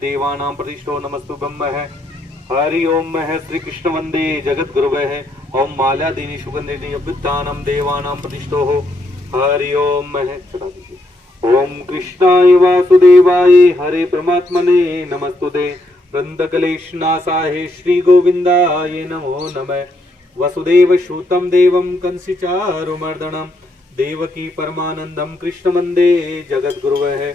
देवानां प्रतिष्ठो नमस्तु ब्रह्म है। हरि ओम है श्री कृष्ण वंदे जगत गुरुवे है। ओम माल्यादीनि सुगंधि अभ्युत्थानं देवानां प्रतिष्ठो हो। हरि ओम है। ओम कृष्णाय वासुदेवाय हरे परमात्मने नमस्तुते। वृंदकलेशनाशाय श्री गोविंदाय नमो नमः। वसुदेव सूतं देवं कंसिचारुमर्दनं देवकी परमानंदं कृष्ण वंदे जगत गुरुवे है।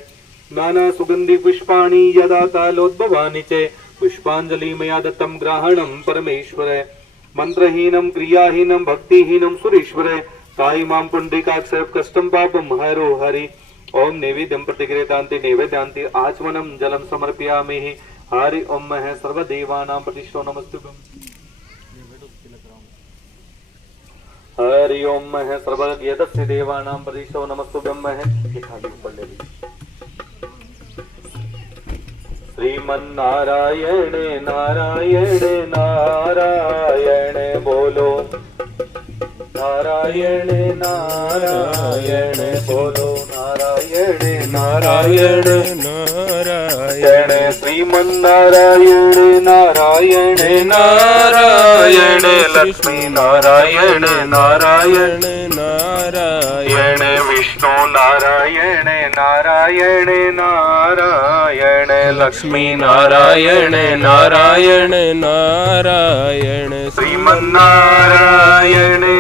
नाना सुगंधि पुष्पाणि यदा कालोद्भवानि च पुष्पांजलि मया दत्तं ग्रहणं परमेश्वर। मंत्रहीनं क्रियाहीनं भक्तिहीनं सुरेश्वर ताई मां पुंडरीकाक्ष कष्टं पापं हरो हरि। ओम नैवेद्यं प्रतिगृह्णान्ति नैवेद्यान्ति आचमनं जलं समर्पयामि। हरि ओम है सर्वदेवानां प्रतिष्ठो नमस्तुभ्यं। हरि ओम है सर्वज्ञस्य देवानां प्रतिष्ठो नमस्तुभ्यं है। श्रीमन्नारायण नारायण नारायण बोलो। नारायण नारायण बोलो। नारायण नारायण नारायण। श्रीमन्नारायण नारायण नारायण। लक्ष्मी नारायण नारायण नारायण। विष्णु नारायण नारायण नारायण। लक्ष्मी नारायण नारायण नारायण। श्रीमन्नारायण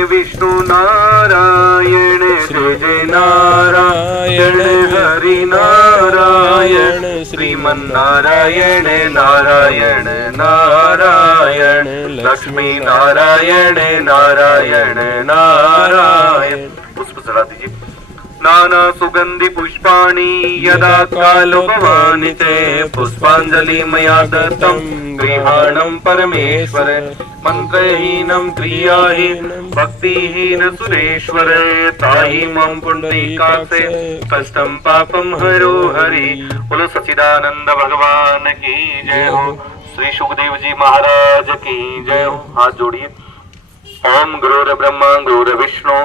विष्णु नारायण। जय जय नारायण हरि नारायण। श्रीमन्नारायण नारायण नारायण। लक्ष्मी नारायण नारायण नारायण। पुष्प चढ़ा दीजिए। नाना सुगंधि पुष्पाणि यदा कालोद्भवानि च पुष्पांजलि मया दत्तं गृहाणं परमेश्वर। मंत्रहीनं क्रियाहीनं भक्तिहीनं सुरेश्वर ताहि मां पुंडरीकाक्ष कष्टं पापं हरो हरि। बोलो सच्चिदानंद भगवान की जय हो। श्री सुखदेव जी महाराज की जय हो। हाथ जोड़िए। ओम गुरुर् ब्रह्मा गुरुर्विष्णु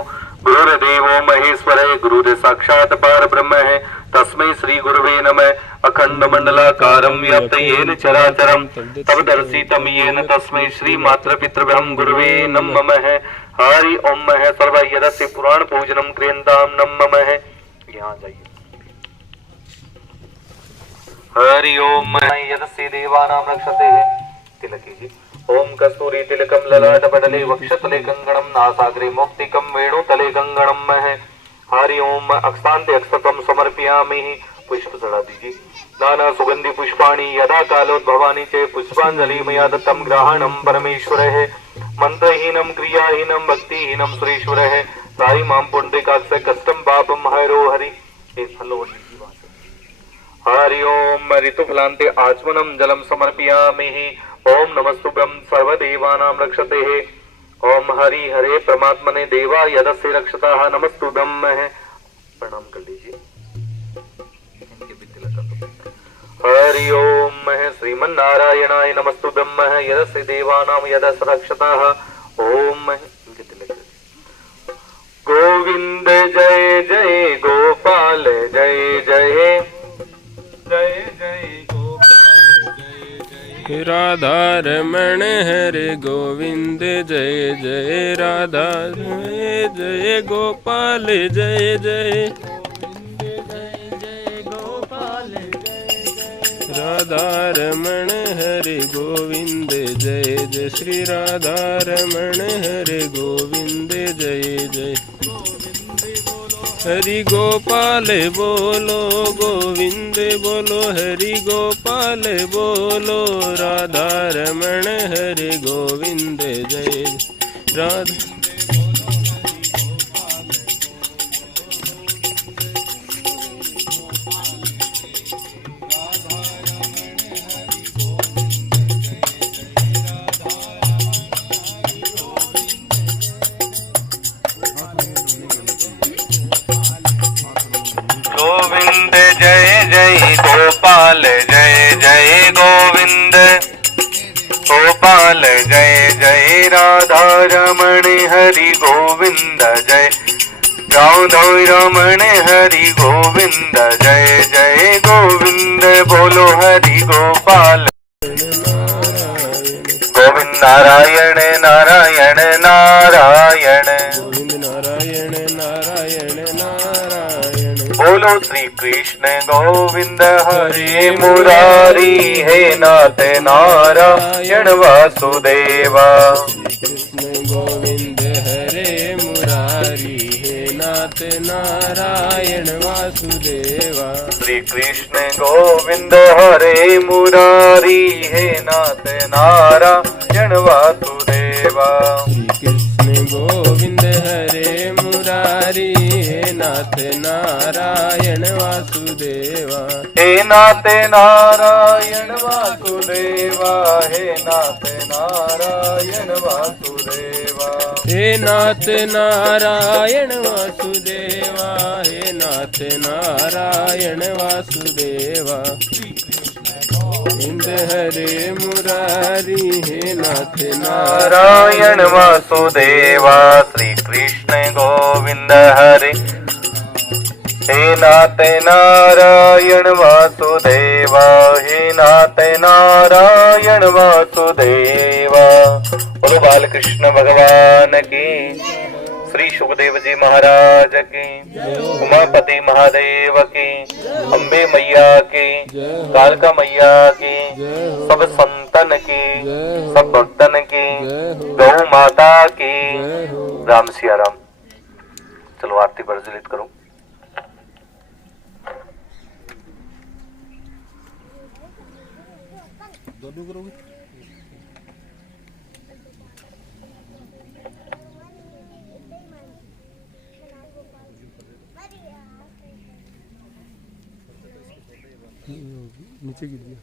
गुरुर्देवो महेश्वर गुरुर् साक्षात् पार ब्रह्म है। तस्मै श्री गुरुवे नमः। अखंड मंडलाकारं व्याप्तं येन चराचरं तद्दर्शितं येन तस्मै श्री मात्र पितृभ्यं गुरुवे नमः। हरि ओम है सर्व यदस्य पुराण पूजनम क्रियन्तां नमः। यहाँ जाइए। हरि ओम यदस्य देवानां रक्षते। तिलक कीजिए। ओम कस्तूरी तिलकम ललाट पटले वक्षतले कंगणम नासाग्रे मौक्तिकम वेणुतले कंगणम है। हरि ओम अक्षांते अक्षतम समर्पयामि। पुष्प चढ़ा दीजिए। नाना सुगंधि पुष्पाणि यदा कालोद्भवानि च पुष्पांजलि मया दत्तं ग्रहणं परमेश्वर है। मंत्रहीनं क्रियाहीनं भक्तिहीनं सुरेश्वर है ताई मां पुंडरीकाक्ष कष्टं पापं हरो हरि। हरि ओम ऋतुफलान्ते आचमनं जलं समर्पयामि। ओम नमस्तुभ्यं सर्वदेवानां रक्षते। ओम हरि हरे परमात्मने देवा यदस्य रक्षताः नमस्तुभ्यं है। प्रणाम कर लीजिए। हरि ओम है श्रीमन्नारायणाय नमस्तुभ्यं है यदस्य देवानां यदस्य रक्षताः। ओम गोविंद जय जय गोपाल जय जय जय जय राधा रमण हरे गोविंद जय जय। राधा जय जय गोपाल जय जय। राधा रमण हरे गोविंद जय जय। श्री राधा रमण हरे गोविंद जय जय। हरि गोपाल बोलो गोविंद बोलो। हरि गोपाल बोलो। राधा रमण हरे गोविंद जय। राधा गोविंद जय जय गोपाल जय जय गोविंद। गोपाल जय जय राधा रमण हरि गोविंद जय राधा रमण हरि गोविंद जय जय गोविंद बोलो हरि गोपाल गोविंद नारायण नारायण नारायण गोविंद नारायण नारायण नारायण बोलो श्री कृष्ण गोविंद हरे मुरारी हे नाथ नारायण वासुदेवा कृष्ण गोविंद हरे मुरारी हे नाथ नारायण वासुदेवा श्री कृष्ण गोविंद हरे मुरारी हे नाथ नारायण वासुदेवा श्री कृष्ण गोविंद हरे मुरारी हे नाथ नारायण वासुदेवा हे नाथ नारायण वासुदेवा हे नाथ नारायण वासुदेवा हे नाथ नारायण वासुदेवा हे नाथ नारायण वासुदेवा गोविंद हरे मुरारी हे नाथ नारायण वासुदेवा श्री कृष्ण गोविंद हरे हे नाथ नारायण वासुदेवा हे नाथ नारायण वासुदेवा। बोलो बालकृष्ण भगवान की, श्री सुखदेव जी महाराज की, उमापति महादेव की, अम्बे मैया की, कालका मैया की, सब संतन की, सब भक्तन की, गौ माता की। राम सिया राम। चलो आरती प्रज्वलित करूं। नीचे गिर गया।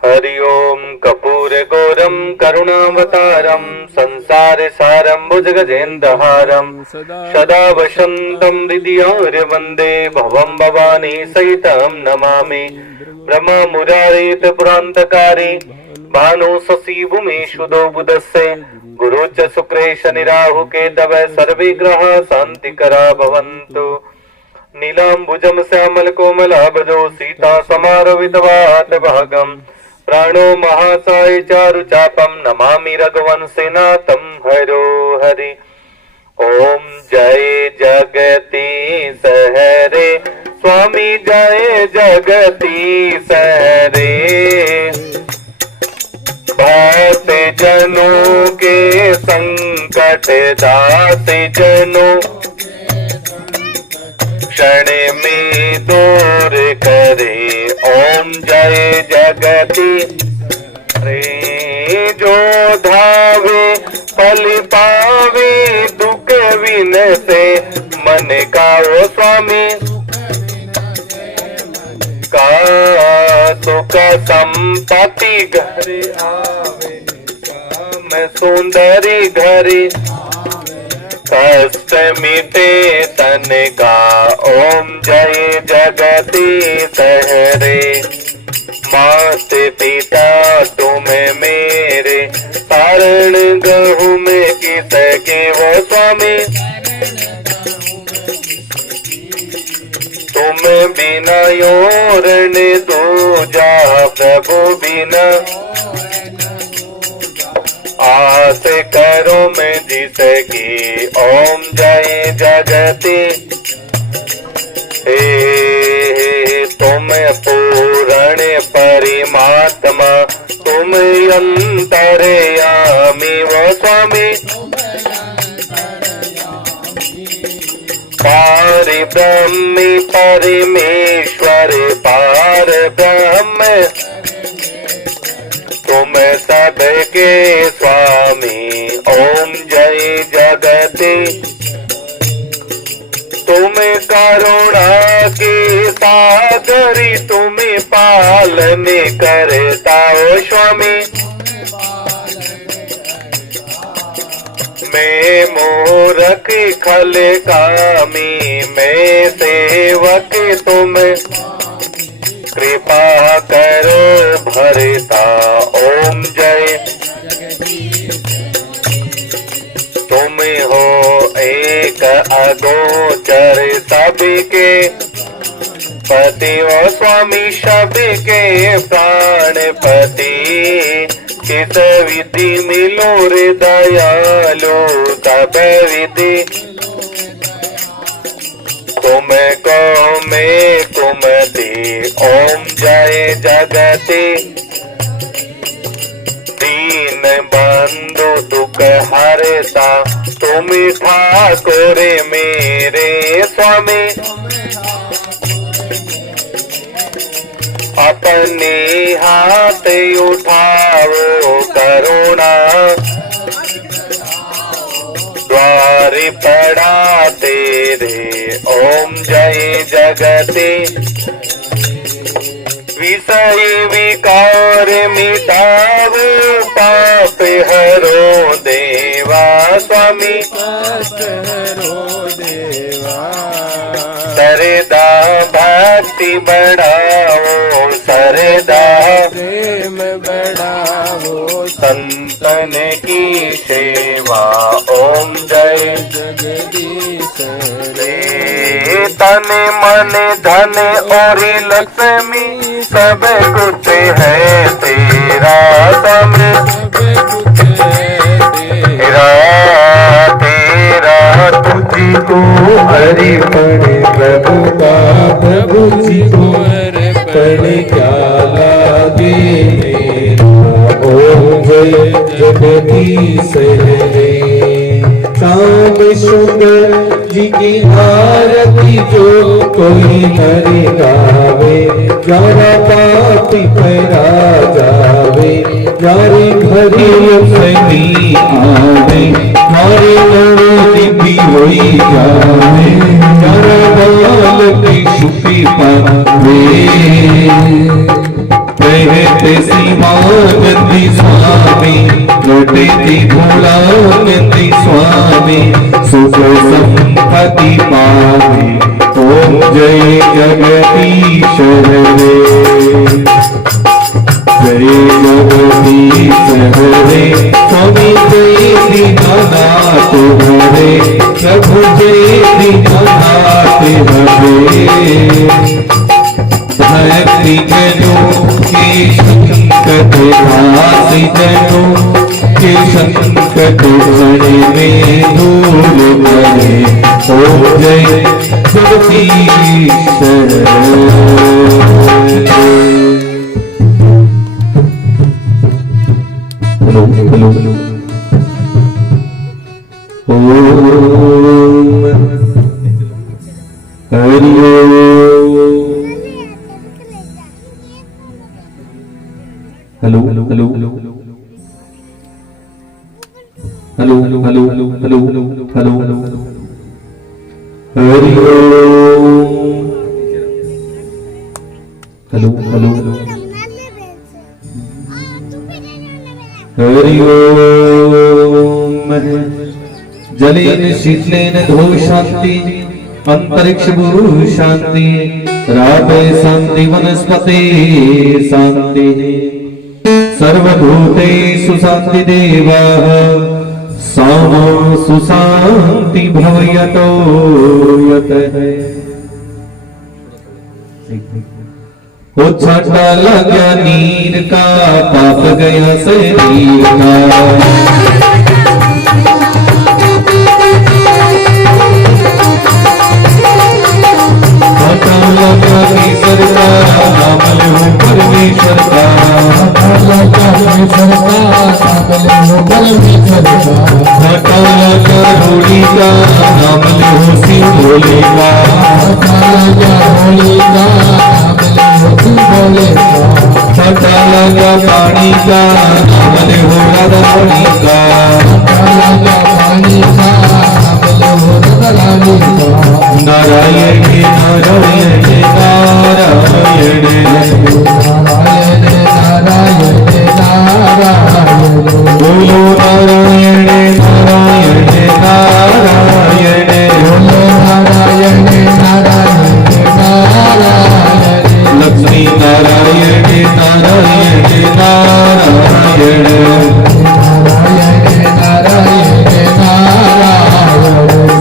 हरि ओम कपूर गौरम करुणावतारम संसार सारम भुजगजेन्द्रहारम सदा वसंतम हृदयार्य वंदे भवम भवानी सहितम नमामि ब्रह्म मुरारीत पुरांतकारी भानु शशि भूमेशुदो बुधस्य गुरु च शुक्रे शनि राहु केतव सर्वे ग्रह शांतिकरा भवन्तु नीलाम्बुजं श्यामल कोमलाभजो सीता समारोहितवात भागम प्राणो महासाय चारु चापम नमामि रघुवंशनाथम हरो हरि। ओम जय जगदीश हरे स्वामी जय जगदीश हरे भक्त जनों के संकट दास जनों क्षण में दूर करे। ओम जय जगदीश रे जो धावे फल पावे दुख विन से मन का ओ स्वामी का सुख संपत्ति घर आवे मैं सुंदरी घरी कष्ट मिटे तन का। ओम जय जगदीश हरे मात पिता तुम मेरे शरण गहु में किसके वो स्वामी तुम बिना योरण दूजा प्रभु बिना आस करो मैं जिसकी। ओम जय जगती हे तुम पूर्ण परिमात्मा तुम अंतर्यामी वो स्वामी पार ब्रह्म परमेश्वर पार ब्रह्म तुम सबके स्वामी। ओम जय जगती तुम करुणा के सागरी तुम्हें पालन करता हो स्वामी। मैं मूरख खल कामी मैं सेवक तुम कृपा करो भरता ओम जय। तुम हो एक अगोचर सबके पति ओ स्वामी सबके प्राणपति। किस विधि मिलो रे दयालो सब विधि तुम को मैं कुमति ओम जय जगति। दीन बंधु दुख हरता तुम ठाकुर मेरे स्वामी। अपने हाथ उठाओ करुणा द्वार पड़ा तेरे ओम जय जगते। विषय विकार मिटाओ पाप हरो देवा स्वामी। सरदा भक्ति बढ़ाओ सरदा प्रेम बढ़ाओ संतन की सेवा ओम जय जगदीश रे। तन मन धन और लक्ष्मी सब कुछ है तेरा तेरा तुझको अर्पण प्रभु का प्रभु जी को अर्पण क्या लागे मेरा ओम जय जगदीश रे। श्याम सुंदर जी की आरती जो कोई हरि गावे जारा पापी परा जावे जारे घरी सही आवे मारे नरोती भी होई जावे जारा बाल की सुखी पावे। कहते सीमानंदी स्वामी लौटे थी भोलानंदी स्वामी सुख संपत्ति पावे ओम जय जगदीश रे। जय जगदीश हरे स्वामी जय दीनानाथ हरे प्रभु जय दीनानाथ हरे। भक्ति जनों के संकट नासी जनों के संकट बड़े में दूर बड़े ओम जय Jagdish Hari hello hello hello hello hello hello hello hello Hari hello hello Hari Om. जलेन शीतलेन धो शांति अंतरिक्ष भू शांति रापे शांति वनस्पति शांति सर्वभूतेषु शांति देवा सामा सुशांति भवयतो यतः। छटा लगा नीर का पाप गया शरीर का परमेश्वर का नाम लो परमेश्वर का हटाला का होली का नाम लो शिव भोले का हटाला का पानी का नाम लो राधा रानी का नारायण नारायण नारायण नारायण नारायण नारायण बोलो नारायण नारायण नारायण बोलो नारायण नारायण नारायण लक्ष्मी नारायण नारायण नारायण नारायण नारायण नारायण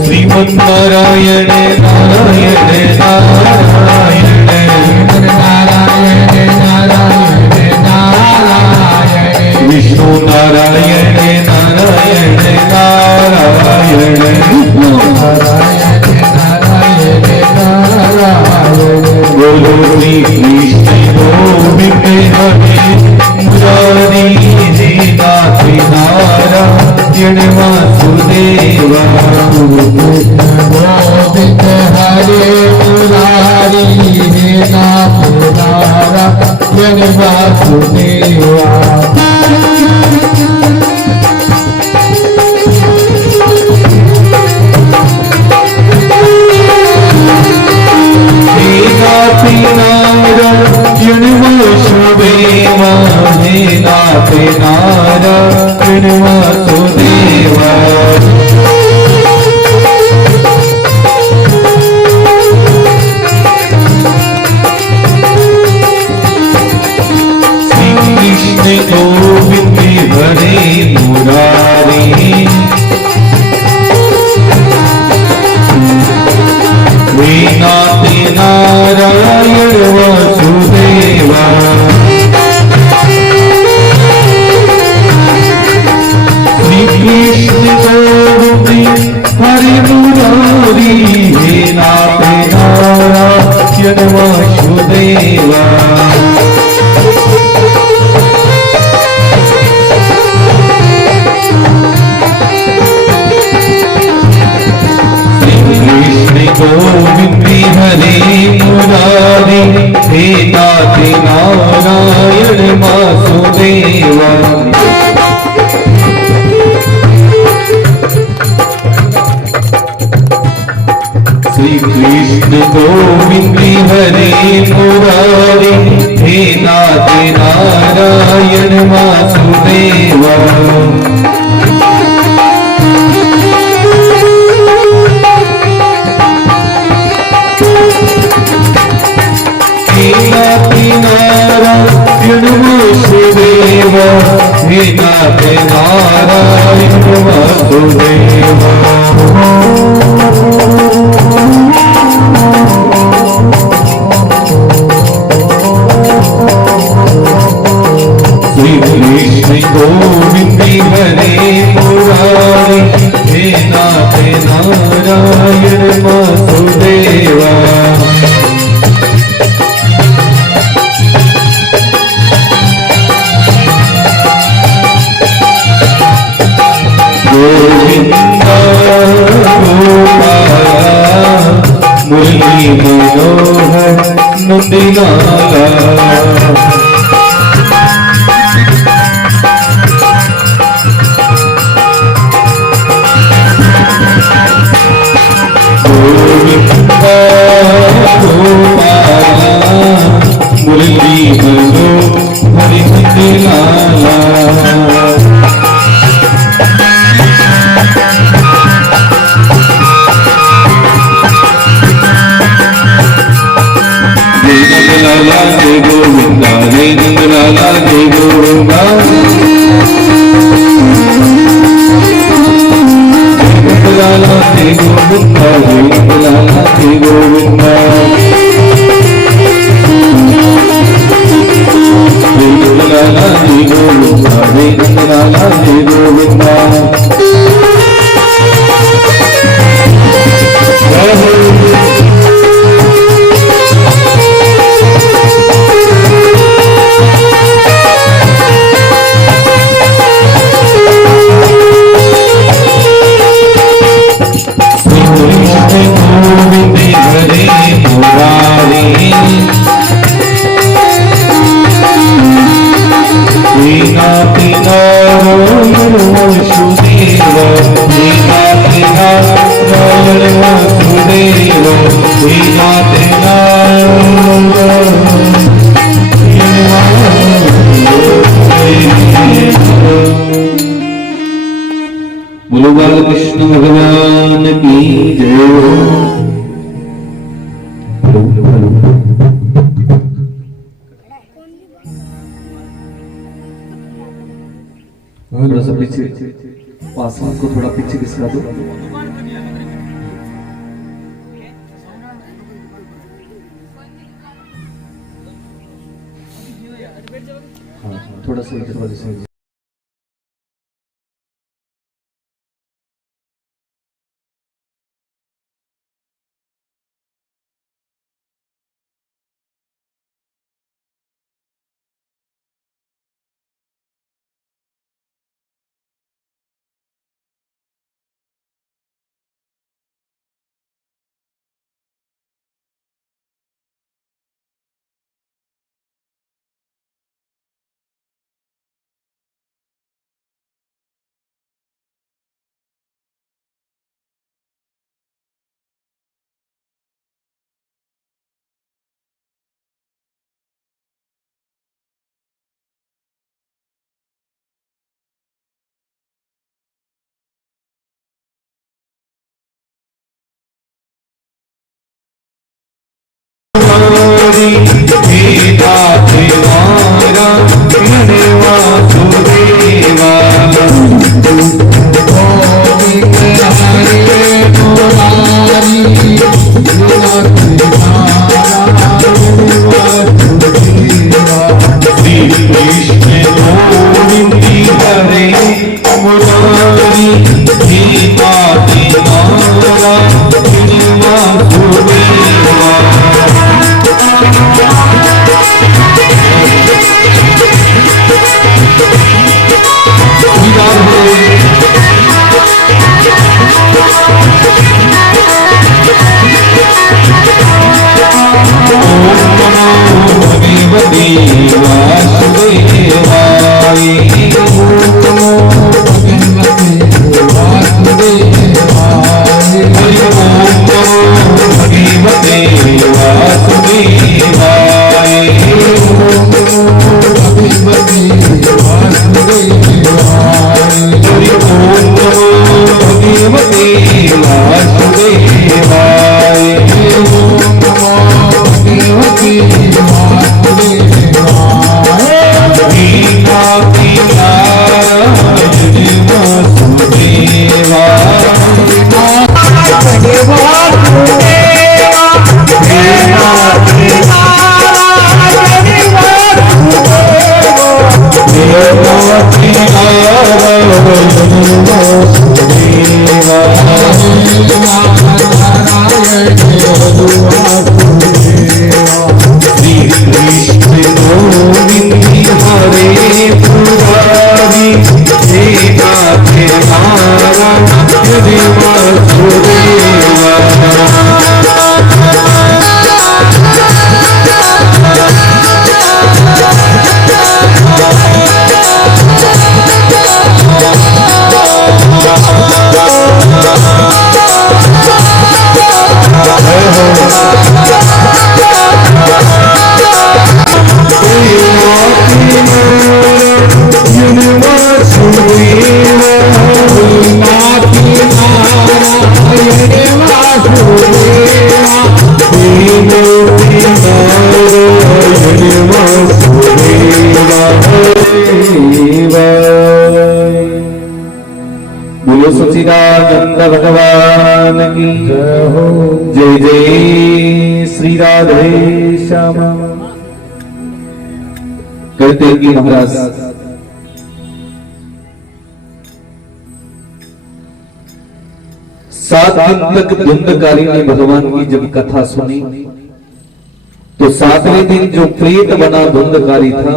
श्रीमन नारायण नारायण नारायण नारायण नारायण नारायण विष्णु नारायण नारायण नारायण नारायण नारायण नारायण बोलो श्री कृष्ण गोविंद हरे मुरारी हे नाथ नारायण वासुदेवा गोविंद हरे मुरारी हे नाथ नारायण वासुदेवा हे नाथ नारायण वासुदेवा हे नाथ नारायण वासुदेवा श्री कृष्ण गोविंद हरे मुरारी हे नाथ नारायण वासुदेवा श्री कृष्ण गोविंद हरे मुरारी हे नाथ नारायण वासुदेवा कृष्ण गोविंद हरे मुरारी हे नाथ नारायण वासुदेवा श्री कृष्ण गोविंद हरे मुरारी हे नाथ नारायण वासुदेवा नारायण वासुदेवा हे नाथ नारायण वासुदेवा श्री कृष्ण गोविंद हरे मुरारी हे नाथ नारायण वासुदेवा गोविंदा गोपाला मुरली मनोहर नंदलाला गोविंदा गोपाला मुरली मनोहर नंदलाला लाला जय गोविंदा जय नंद लाला जय गोविंदा नंद लाला जय गोविंदा जय नंद लाला जय गोविंदा जय नंद लाला जय गोविंदा जय नंद लाला जय गोविंदा गोविंद हरे बोलो बाल कृष्ण भगवान की जय हो। थोड़ा सा पीछे पासवान को थोड़ा पीछे खिसका दो। हाँ थोड़ा सा इधर वाले से। बोलो सच्चिदानंद भगवान की जय हो। जय जय श्री राधे श्याम। कहते हैं कि महाराज सात दिन तक धुंधकारी ने भगवान की जब कथा सुनी तो सातवें दिन जो प्रेत बना धुंधकारी था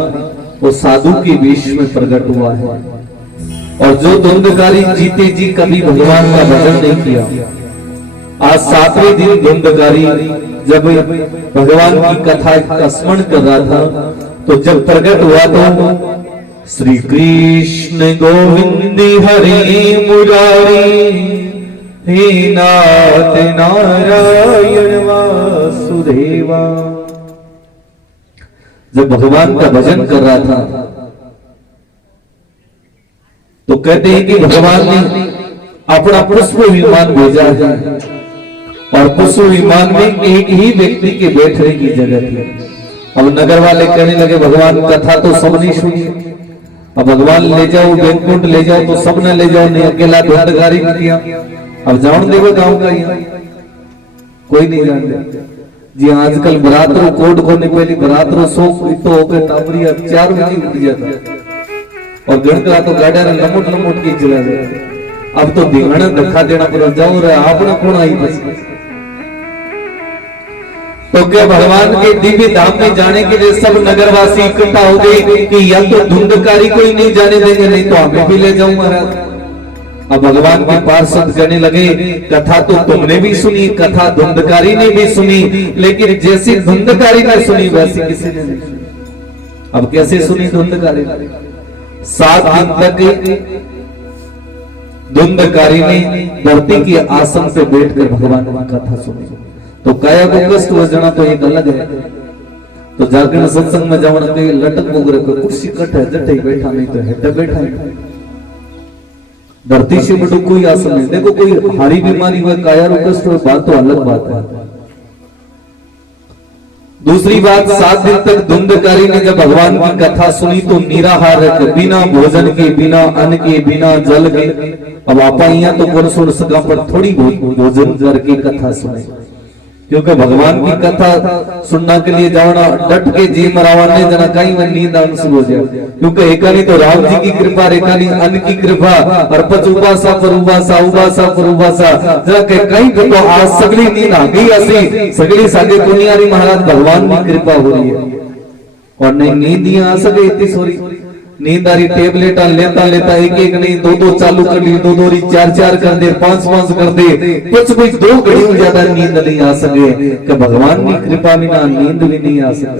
वो साधु के वेश में प्रकट हुआ है। और जो धुंधकारी जीते जी कभी भगवान का भजन नहीं किया, आज सातवें दिन धुंधकारी जब भगवान की कथा का स्मरण कर रहा था तो जब प्रकट हुआ तो श्री कृष्ण गोविंद हरे मुरारी हे नाथ नारायण वासुदेवा। जब भगवान का भजन कर रहा था तो कहते हैं कि भगवान ने अपना पुष्प विमान भेजा है और पुष्प विमान में एक ही व्यक्ति के बैठने की जगह थी। अब नगर वाले कहने लगे भगवान कथा तो सब नहीं सुनी, अब भगवान ले जाओ बैकुंठ ले जाओ तो सब न ले जाओ, नहीं अकेला धुंधकारी नहीं किया। अब जान देवे गांव का यहाँ कोई नहीं जानते जी। आजकल बरातरो कोड खोने पहली बरातरो सो तो होकर टावरिया 4 बजे उठ जाता और गणकरा तो गाड़ा लमोट लमोट की चला जाता। अब तो दिखाना दिखा देना पर जाओ रे आपने कौन आई बस। तो क्या भगवान के दिव्य धाम में जाने के लिए सब नगरवासी इकट्ठा हो गए कि या तो धुंधकारी कोई नहीं जाने देंगे, नहीं तो हमें भी ले जाऊं महाराज। अब भगवान के पार्षद कहने लगे कथा तो तुमने भी सुनी, कथा धुंधकारी ने भी सुनी, लेकिन जैसी धुंधकारी ने सुनी वैसी किसी ने नहीं सुनी। अब कैसे सुनी धुंधकारी? 7 दिन तक धुंधकारी ने धरती के आसन पे बैठकर भगवान की कथा सुनी। तो काया को कष्ट हो जाना तो एक अलग है। तो जागरण सत्संग में जाना तो लटक बोगर कुर्सी कट है जटे बैठा नहीं तो है बैठा है। धरती से बड़ो कोई आसन नहीं। देखो कोई हारी बीमारी हुआ काया को कष्ट हो बात तो अलग बात है। दूसरी बात 7 दिन तक धुंधकारी ने जब भगवान की कथा सुनी तो निराहार बिना भोजन के बिना अन्न के बिना जल के। अब आप यहाँ तो कौन सुन सका पर थोड़ी बहुत भोजन करके कथा सुने, क्योंकि भगवान की कथा सुनने के लिए जाना डट के जी मरावाने जना कहीं में नींद आने शुरू हो जाए। क्योंकि एकानी तो राम जी की कृपा, एकानी अन्न की कृपा और पच उबासा पर उबासा उबासा पर उबासा जाके कहीं पे तो आज सगली नींद आ गई। ऐसी सगली सागे दुनियारी महाराज भगवान की कृपा हो रही है और नहीं नींद ही आ सके इतनी सोरी नींद आ रही। टेबलेट लेता लेता एक एक नहीं 2 चालू कर ली, 2 4 कर दे, 5 कर दे, कुछ भी 2 घड़ी ज्यादा नींद नहीं आ सके कि भगवान की कृपा बिना नींद भी नहीं आ सके।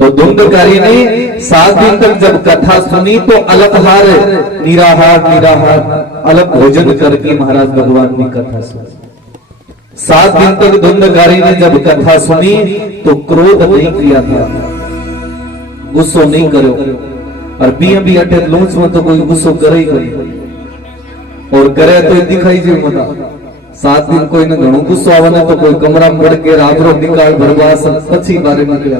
तो धुंधकारी ने 7 दिन तक जब कथा सुनी तो अलगहार निराहार अलग भोजन करके महाराज भगवान की कथा सुनी। 7 दिन तक धुंधकारी ने जब कथा सुनी तो क्रोध नहीं किया था, गुस्सो नहीं करो। और भी अटे लूच में तो कोई गुस्सो करे ही करे और करे तो दिखाई जे मता। 7 दिन कोई ने घणो गुस्सो आवे तो कोई कमरा में पड़ के रात रो निकाल बर्बाद पछी बारे निकला।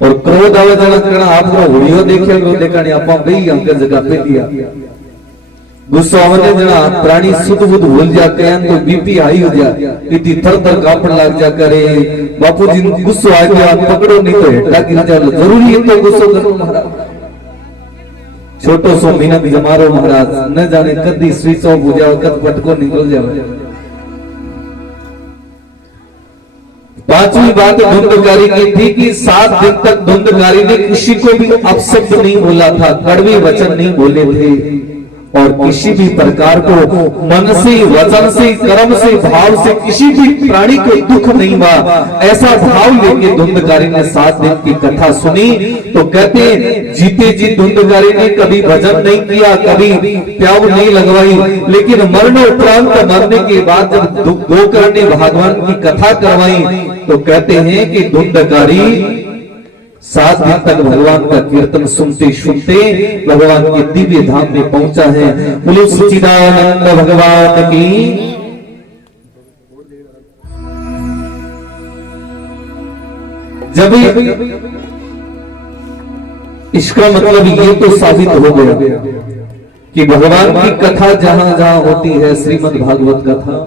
और क्रोध आवे जना आपनो वीडियो देखे रो देखाणी आपा बई अंक जगह पे दिया। गुस्सो आवे जना प्राणी सुध बुध भूल जा के तो बीपी हाई हो जा, इतनी थर कांपण लग जा करे। बापूजी गुस्सो आ गया पकड़ो नहीं तो हेठा गिर जा। जरूरी है तो गुस्सो करो महाराज। छोटो सो मिनट जमारो महाराज, न जाने कदी स्विच ऑफ हो जाओ कद पटको निकल जाओ। 5वीं बात धुंधकारी की थी कि 7 दिन तक धुंधकारी ने किसी को भी अपशब्द नहीं बोला था, कड़वे वचन नहीं बोले थे और किसी भी प्रकार को मन से वचन से कर्म से भाव से किसी भी प्राणी को दुख नहीं हुआ। ऐसा भाव लेके धुंधकारी ने 7 दिन की कथा सुनी। तो कहते हैं जीते जी धुंधकारी ने कभी भजन नहीं किया, कभी प्याऊ नहीं लगवाई, लेकिन मरणोपरांत मरने के बाद जब गोकर्ण ने भगवान की कथा करवाई तो कहते हैं कि धुंधकारी 7 दिन तक भगवान का कीर्तन सुनते सुनते भगवान के दिव्य धाम में पहुंचा है। बोलो सच्चिदानंद भगवान की। जब इसका मतलब ये तो साबित हो गया कि भगवान की कथा जहां जहां होती है श्रीमद् भागवत कथा,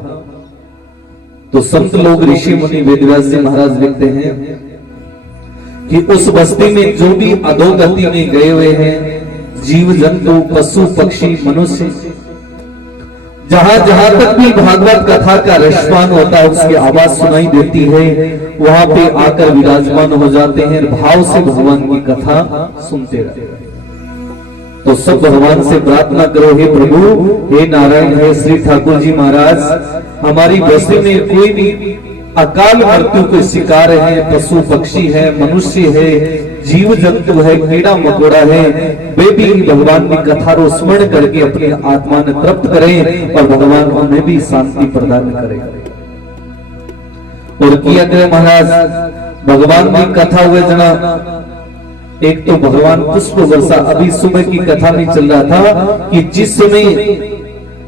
तो संत लोग ऋषि मुनि वेदव्यास जी महाराज लिखते हैं कि उस बस्ती में जो भी अधोगति में गए हुए हैं जीव जंतु पशु पक्षी मनुष्य, जहां जहां तक भी भागवत कथा का रसपान होता है उसकी आवाज सुनाई देती है, वहां पे आकर विराजमान हो जाते हैं, भाव से भगवान की कथा सुनते रहते हैं। तो सब भगवान से प्रार्थना करो, हे प्रभु, हे नारायण, हे श्री ठाकुर जी महाराज, हमारी बस्ती में कोई भी अकाल मृत्यु के शिकार है, पशु पक्षी है, मनुष्य है, जीव जंतु है, कीड़ा मकोड़ा है, वे भी भगवान की कथा को स्मरण करके अपनी आत्मा ने तृप्त करें और भगवान उन्हें भी शांति प्रदान करें। और किया गया महाराज भगवान की कथा हुए जना, एक तो भगवान पुष्प वर्षा, अभी सुबह की कथा में चल रहा था कि जिस समय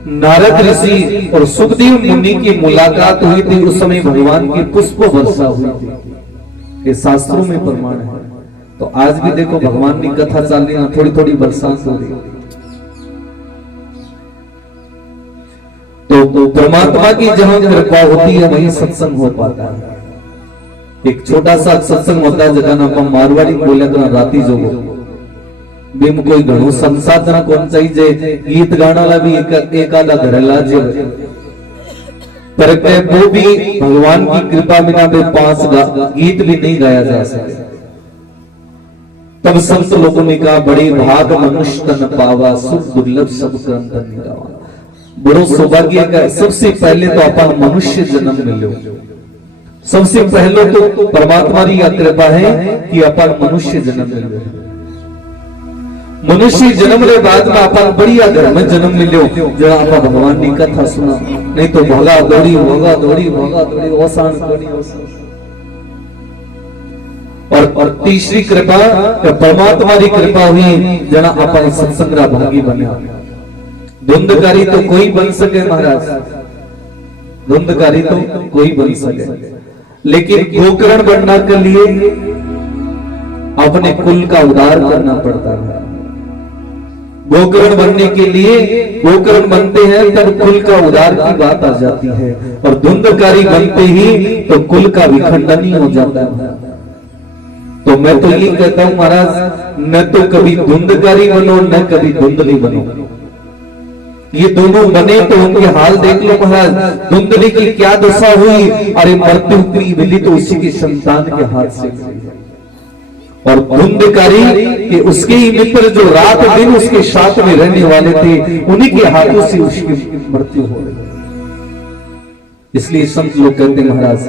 नारद ऋषि और सुखदेव मुनि की मुलाकात हुई थी उस समय भगवान की पुष्प वर्षा हुई थी, ये शास्त्रों में प्रमाण है। तो आज भी देखो भगवान की कथा चल रही है, थोड़ी थोड़ी बरसात हो रही है। तो परमात्मा की जहां कृपा होती है वहीं सत्संग हो पाता है। एक छोटा सा सत्संग होता है जगह ना मारवाड़ी बोले तो राती जोगो बीम कोई घणो संसाधन कौन चाहिए, गीत गाना ला भी एक आधा घरेला जो पर वो भी भगवान की कृपा बिना वे 5 गीत भी नहीं गाया जा सके। तब संत लोगों ने कहा बड़े भाग मनुष्य तन पावा, सुख दुर्लभ सब ग्रंथ निरावा। बड़ो सौभाग्य का सबसे पहले तो अपन मनुष्य जन्म मिलो, सबसे पहले तो परमात्मा की कृपा है कि अपन मनुष्य जन्म मिलो। मनुष्य जन्म के बाद में अपन बढ़िया घर में जन्म मिलो जरा आप भगवान की कथा सुना, नहीं तो भगा दौड़ी भगा दौड़ी भगा दौड़ी ओसान दौड़ी ओसान। और तीसरी कृपा परमात्मा की कृपा हुई जना अपन सत्संग भागी बना। धुंधकारी तो कोई बन सके महाराज, धुंधकारी तो कोई बन सके, लेकिन गोकर्ण बनना के लिए अपने कुल का उद्धार करना पड़ता है। गोकर्ण बनने के लिए गोकर्ण बनते हैं तब कुल का उद्धार की बात आ जाती है, और धुंधकारी बनते ही तो कुल का विखंडन ही हो जाता है। तो मैं तो ये कहता हूं महाराज, न तो कभी धुंधकारी बनो न कभी धुंधली बनो। ये दोनों बने तो उनके हाल देख लो महाराज, धुंधली की क्या दशा हुई, अरे मृत्यु की मिली तो उसी के संतान के हाथ से, और धुंधकारी कि उसके ही मित्र जो रात दिन उसके साथ में रहने वाले थे उन्हीं के हाथों से उसकी मृत्यु हो गई। इसलिए संत लोग कहते महाराज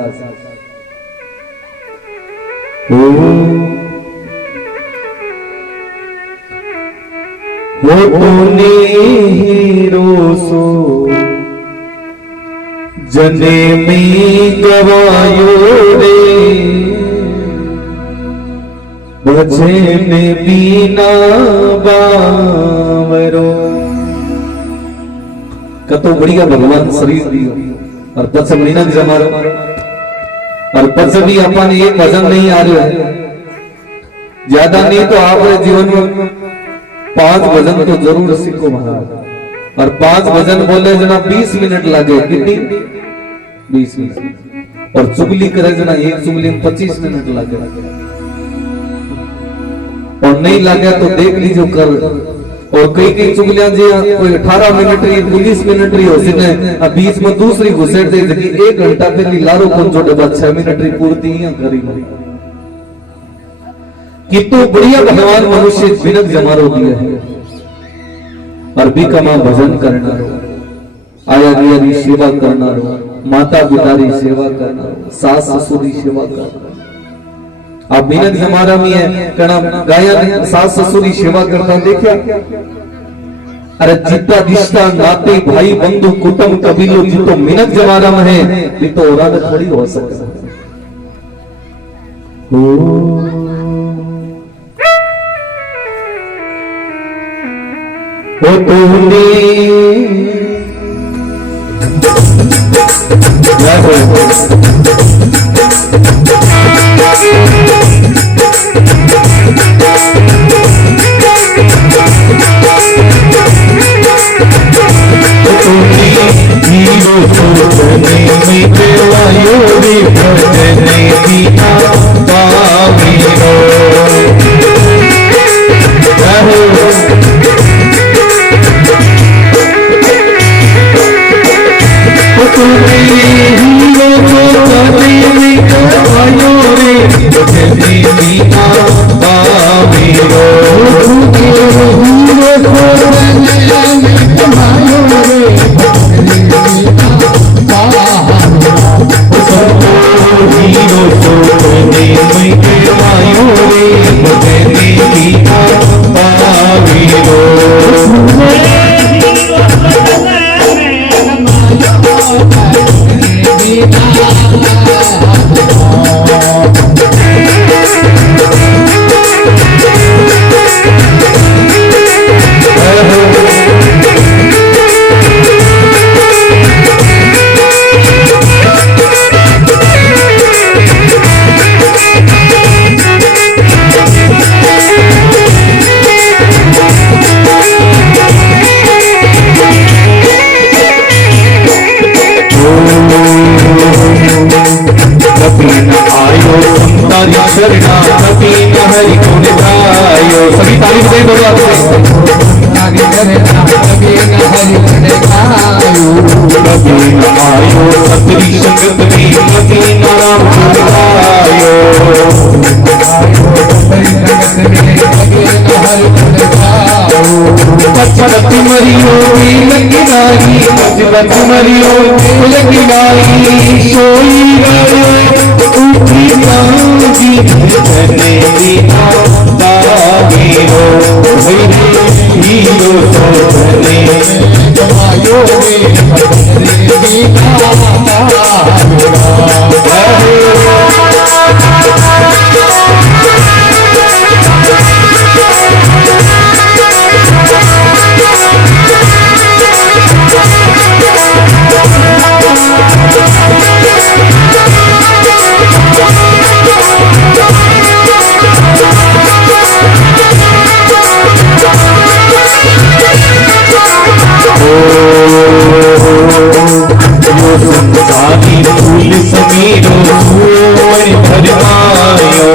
वो तूने हीरो सो जने में गवायो रे, भजन बीना बावरो। कतो बढ़िया भगवान शरीर दियो और पच महीना जमारो, और पच भी अपन एक भजन नहीं आ रहे है, ज्यादा नहीं तो आप जीवन में 5 भजन तो जरूर सीखो महाराज। और 5 भजन बोले जना 20 मिनट लगे, कितनी 20 मिनट, और चुगली करे जना एक चुगली में 25 मिनट लगे, और नहीं लगे तो देख लीजिए कर। और कई चुगलियां जी कोई 18 मिनट रही 19 मिनट रही हो सिने बीच में दूसरी घुसेट दे 1 घंटा पहले लारो कौन छोटे बाद 6 मिनट रही पूर्ति करी कि तो बढ़िया भगवान मनुष्य बिनक जमारो दिया है। और भी कमा भजन करना रो, आया गया री सेवा करना रो, माता पिता री सेवा करना रो, सास ससुर री सेवा करना। आप बिनक जमारा में है कणा गाया सास ससुर री सेवा करता देखा, अरे जितना रिश्ता नाते भाई बंधु कुटुंब कबीलो जितो मिनक जमारा में है ये तो औरत थोड़ी हो सकता है। वो तूने हीरो हरि गुण गायो। सभी ताली बजाइए दोनों हाथों से। कभी न हरि गुण गायो, कभी न आयो सतरी संगत में, कभी न राम गुण गायो। कभी जगत में कभी न हरि गुण गायो। बचपत मरियो नील किनारी, बचपत मरियो नील किनारी, सोई गायो उठी कांजी जने दीना दागीरो। मेरे हीरो तो जने जमायो रे दीना संसारी फूल समीरो भुवन भरमायो।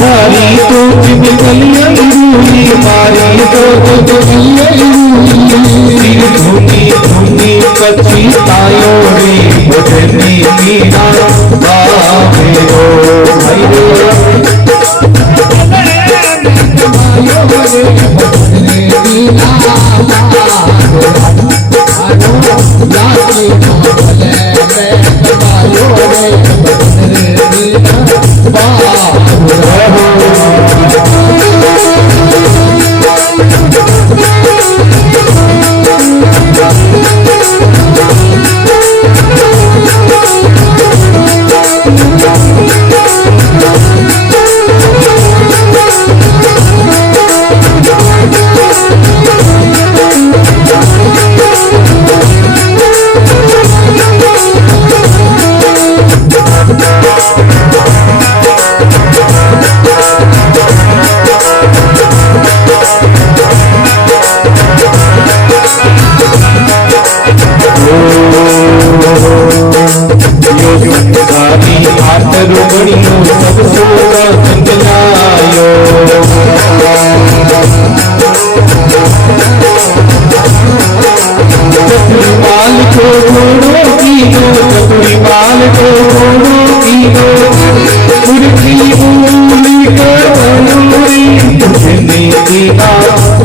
मारी तो जिम गलियां रूली, मारी तो गलियां रूली, सिर धुनी धुनी कच्ची तायो रे भजनी मीरा बाबेरो। भाई रे रुगणियों सब सोना संगलायो। चतुरी माल को घोड़ो कीनो, चतुरी माल को घोड़ो कीनो, उड़ती उड़ी कर बनूरी तुझने दीना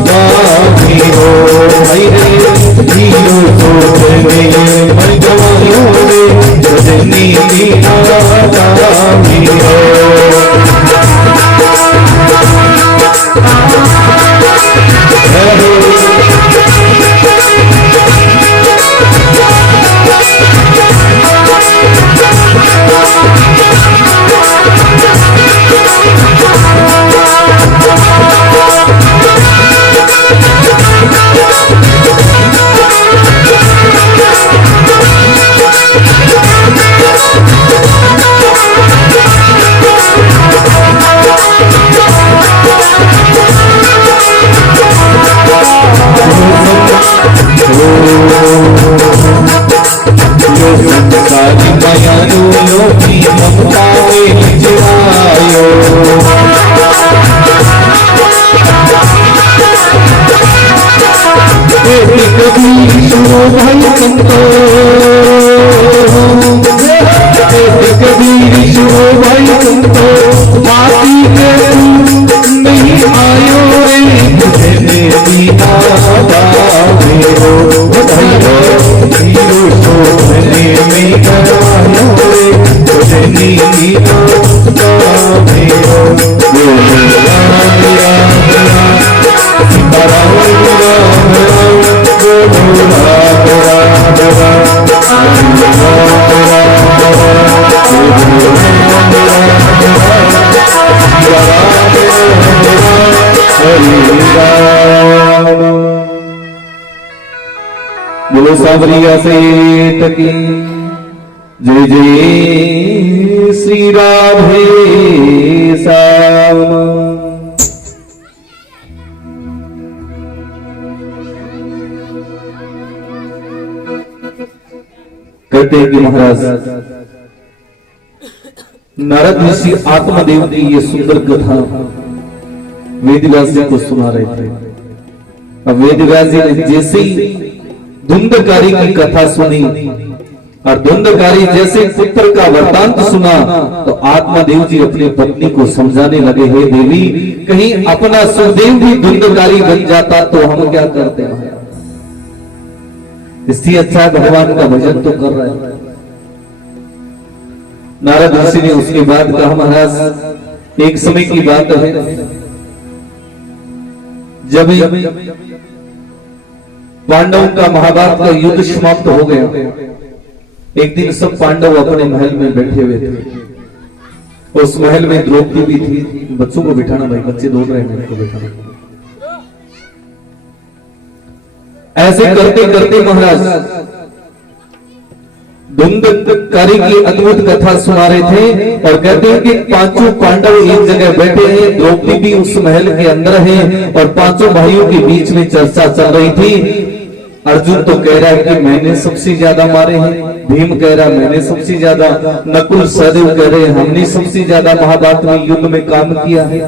बागीरो। भाई रे हीरो तो चले मैं गवायो रे तुझने दीना बागीरो। बोलो सांवरिया सेठ की जय जय श्री राधे श्याम। कहते हैं कि महाराज नारद ऋषि आत्मदेव की ये सुंदर कथा वेदव्यास जी को सुना रहे थे। अब वेदव्यास जी ने जैसे ही धुंधकारी की कथा सुनी और धुंधकारी जैसे पुत्र का वृतांत सुना तो आत्मदेव जी अपनी पत्नी को समझाने लगे, हे देवी, कहीं अपना सुखदेव भी धुंधकारी बन जाता तो हम क्या करते हैं। इससे अच्छा भगवान का भजन तो कर रहे हैं। नारद ऋषि ने उसके बाद कहा, महाराज एक समय की बात है जब पांडवों का महाभारत का युद्ध समाप्त हो गया। एक दिन सब पांडव अपने महल में बैठे हुए थे। उस महल में द्रौपदी भी थी। बच्चों को बिठाना भाई, बच्चे दौड़ रहे हैं, उनको बिठाना। ऐसे करते करते महाराज धुंधकारी की अद्भुत कथा सुना रहे थे और कहते हैं कि पांचों पांडव एक जगह बैठे हैं, द्रौपदी भी उस महल के अंदर है और पांचों भाइयों के बीच में चर्चा चल रही थी। अर्जुन तो कह रहा है कि मैंने सबसे ज्यादा मारे हैं, भीम कह रहा मैंने सबसे ज्यादा, नकुल सहदेव कह रहे हमने सबसे ज्यादा महाभारत में युद्ध में काम किया है।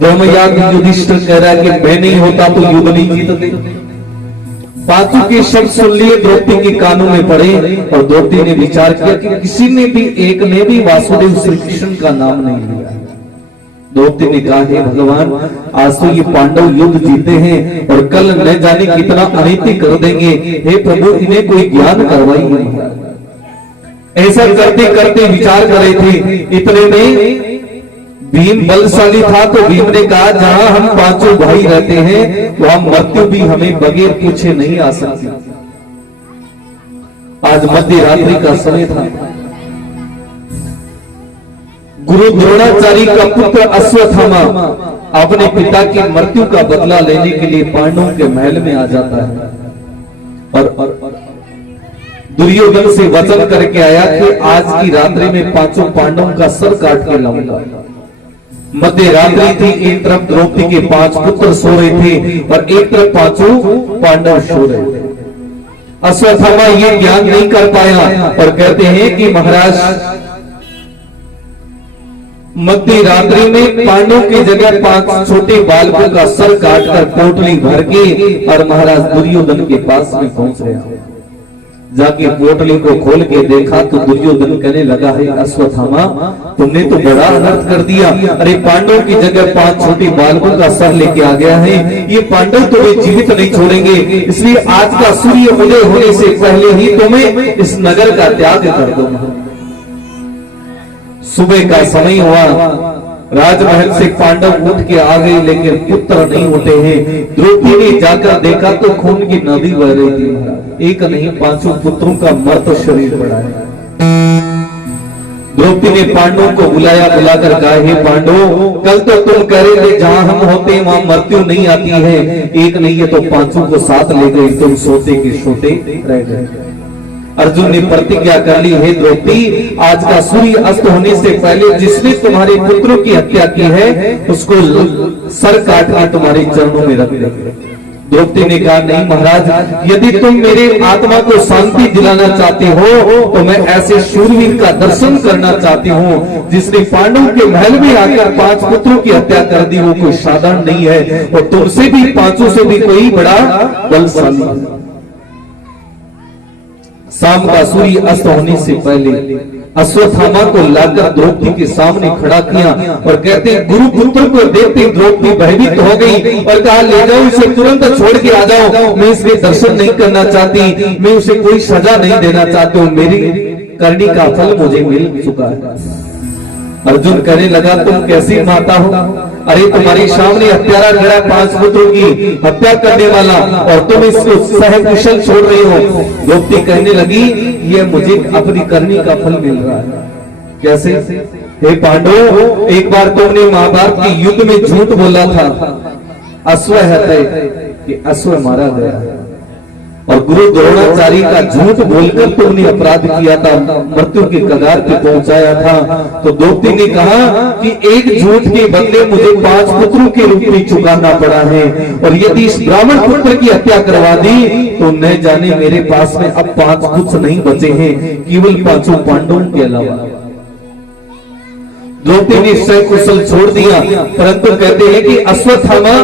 धर्मयाग युधिष्ठिर कह रहा है कि मैं नहीं होता तो युद्ध नहीं जीतते। पांचों के शब्द सुन लिए, द्रौपदी के कानों में पड़े और द्रौपदी ने विचार किया कि किसी ने भी एक ने भी वासुदेव श्री कृष्ण का नाम नहीं लिया। द्रौपदी ने कहा, हे भगवान, आज तो ये पांडव युद्ध जीते हैं और कल न जाने कितना अनिति कर देंगे। हे प्रभु, इन्हें कोई ज्ञान करवाइए। ऐसा करते करते विचार कर रहे थे, इतने में भीम बलशाली था तो भीम ने कहा, जहां हम पांचों भाई रहते हैं वहां मृत्यु भी हमें बगैर पूछे नहीं आ सकती। आज मध्य रात्रि का समय था। गुरु द्रोणाचार्य का पुत्र अश्वत्थामा अपने पिता की मृत्यु का बदला लेने के लिए पांडवों के महल में आ जाता है और दुर्योधन से वचन करके आया कि आज की रात्रि में पांचों पांडवों का सर काट के लाऊंगा। मध्य रात्रि थी, एक तरफ द्रौपदी के 5 पुत्र सो रहे थे और एक तरफ पांचों पांडव सो रहे थे। अश्वत्थामा ये ज्ञान नहीं कर पाया और कहते हैं कि महाराज मध्य रात्रि में पांडवों की जगह 5 छोटे बालकों का सर काटकर पोटली भर के और महाराज दुर्योधन के पास में पहुंच गया। जाके पोटली को खोल के देखा तो दुर्योधन कहने लगा, है अश्वत्थामा, तुमने तो बड़ा अनर्थ कर दिया। अरे पांडवों की जगह 5 छोटे बालकों का सर लेके आ गया है। ये पांडव तुम्हें जीवित नहीं छोड़ेंगे, इसलिए आज का सूर्य उदय होने से पहले ही तुम्हें इस नगर का त्याग कर दो। सुबह का समय हुआ, राजमहल से पांडव उठ के आ गए लेकिन पुत्र नहीं उठे हैं। द्रौपदी ने जाकर देखा तो खून की नदी बह रही थी। एक नहीं 5 पुत्रों का मृत शरीर पड़ा है। द्रौपदी ने पांडवों को बुलाया, बुलाकर कहा, हे पांडवों, कल तो तुम कह रहे थे जहां हम होते वहां मृत्यु नहीं आती है। एक नहीं ये तो 5 को साथ ले गई, तुम सोते के सोते रह गए। अर्जुन ने प्रतिज्ञा कर ली, हे द्रौपदी, आज का सूर्य अस्त होने से पहले जिसने तुम्हारे पुत्रों की हत्या की है उसको सर काट कर तुम्हारे चरणों में रख दे। द्रौपदी ने कहा, नहीं महाराज, यदि तुम मेरे आत्मा को शांति दिलाना चाहते हो तो मैं ऐसे शूरवीर का दर्शन करना चाहती हूँ जिसने पांडवों के महल में आकर 5 पुत्रों की हत्या कर दी। वो कोई साधारण नहीं है और तुमसे भी 5 से भी कोई बड़ा बलशाली है। शाम का सूर्य अस्त होने से पहले अश्वत्थामा को लाकर द्रौपदी के सामने खड़ा किया और कहते हैं, गुरु पुत्र को देखते द्रौपदी भयभीत हो गई और कहा, ले जाओ इसे, तुरंत छोड़ के आ जाओ। मैं इसके दर्शन नहीं करना चाहती, मैं उसे कोई सजा नहीं देना चाहती हूँ, मेरी करनी का फल मुझे मिल चुका है। अर्जुन कहने लगा, तुम कैसी माता हो? अरे तुम्हारे सामने हत्यारा खड़ा 5 पुत्रों की हत्या करने वाला और तुम इसको सहकुशल छोड़ रही हो। द्रौपदी कहने लगी, ये मुझे अपनी करनी का फल मिल रहा है। कैसे? हे पांडवों, एक बार तुमने महाभारत के युद्ध में झूठ बोला था, अश्व है कि अश्व मारा गया। और गुरु द्रोणाचार्य का झूठ बोलकर तुमने अपराध किया था, मृत्यु के कगार पे पहुंचाया था। तो द्रौपदी ने कहा कि एक झूठ के बदले मुझे 5 पुत्रों के रूप में चुकाना पड़ा है, और यदि इस ब्राह्मण पुत्र की हत्या करवा दी तो न जाने मेरे पास में अब 5 कुछ नहीं बचे हैं, केवल 5 पांडवों के अलावा। द्रौपदी ने सकुशल छोड़ दिया, परंतु कहते हैं कि अश्वत्थामा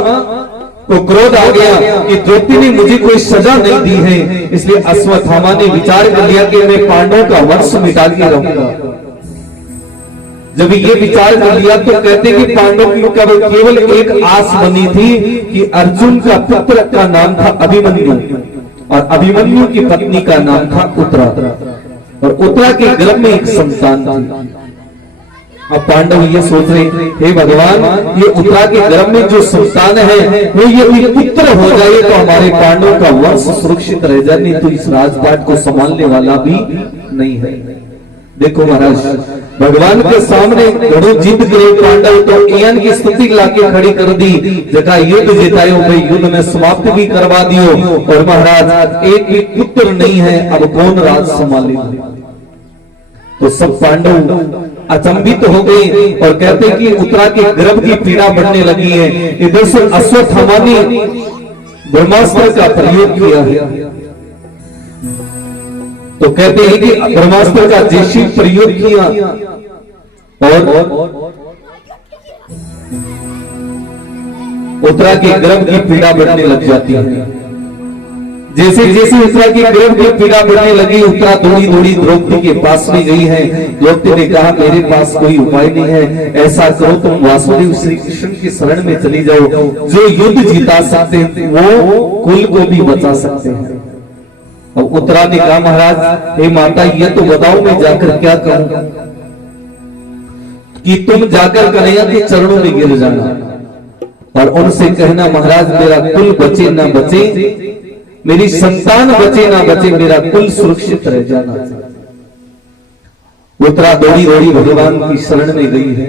को क्रोध आ गया कि द्रौपदी ने मुझे कोई सजा नहीं दी है, इसलिए अश्वत्थामा ने विचार कर लिया कि मैं पांडवों का वंश मिटा के रहूंगा। जब ये विचार कर लिया तो कहते कि पांडवों की केवल एक आस बनी थी कि अर्जुन का पुत्र का नाम था अभिमन्यु, और अभिमन्यु की पत्नी का नाम था उत्तरा, और उत्तरा के गर्भ में एक संतान थी। अब पांडव ये सोच रहे, हे भगवान, ये उत्तरा के गर्भ में जो संतान है वो यदि पुत्र हो जाए तो हमारे पांडवों का वंश सुरक्षित रह जाए, नहीं तो इस राजपाट को संभालने वाला भी नहीं है। देखो महाराज, भगवान के सामने घणो जिद करे पांडव तो इयान की स्थिति लाके खड़ी कर दी, जगह युद्ध जितायो भाई, युद्ध में समाप्त भी करवा दियो, और महाराज एक भी पुत्र नहीं है, अब कौन राज संभालेगा। तो सब पांडव अचंभित हो गए और कहते कि उत्तरा के गर्भ की पीड़ा बढ़ने लगी है। इधर से अश्वत्थामा ने ब्रह्मास्त्र का प्रयोग किया है। तो कहते हैं कि ब्रह्मास्त्र का जैसे प्रयोग किया और उत्तरा के गर्भ की पीड़ा बढ़ने लग जाती है। जैसे जैसे उत्तरा की गर्भ की पीड़ा बढ़ने लगी, उत्तरा दौड़ी दौड़ी द्रौपदी के पास में गई है। द्रौपदी ने कहा मेरे पास कोई उपाय नहीं है, ऐसा करो तुम वासुदेव श्री कृष्ण की शरण में चली जाओ, जो युद्ध जीता सकते हैं वो कुल को भी बचा सकते हैं। अब उत्तरा ने कहा महाराज हे माता, ये तो बताओ मैं जाकर क्या कहूं। कि तुम जाकर कन्हैया के चरणों में गिर जाना और उनसे कहना महाराज मेरा कुल बचे ना बचे, मेरी संतान बचे ना बचे, मेरा कुल सुरक्षित रह जाना। उत्तरा दौड़ी दौड़ी भगवान की शरण में गई है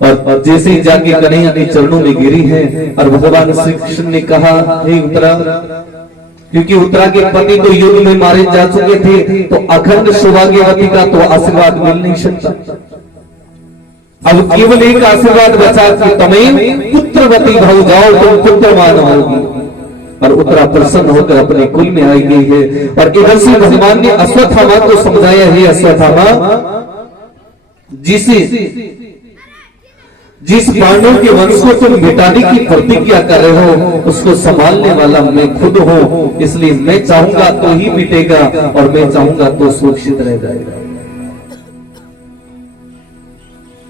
और जैसे ही जाके कन्हैया के चरणों में गिरी है और भगवान श्री कृष्ण ने कहा हे उत्तरा, क्योंकि उत्तरा के पति तो युद्ध में मारे जा चुके थे, तो अखंड सौभाग्यवती का तो आशीर्वाद मिल नहीं सकता। अब केवल एक आशीर्वाद बचा कि तुम्हें पुत्रवती भाव जाओ, तुम पुत्रवान होगी। और उत्तरा प्रसन्न होकर अपने कुल में आई गई है। और इधर से भगवान ने अश्वत्थामा को समझाया, हे अश्वत्थामा, जिस पांडव के वंश को तुम मिटाने की प्रतिज्ञा कर रहे हो उसको संभालने वाला मैं खुद हूं, इसलिए मैं चाहूंगा तो ही मिटेगा और मैं चाहूंगा तो सुरक्षित रह जाएगा।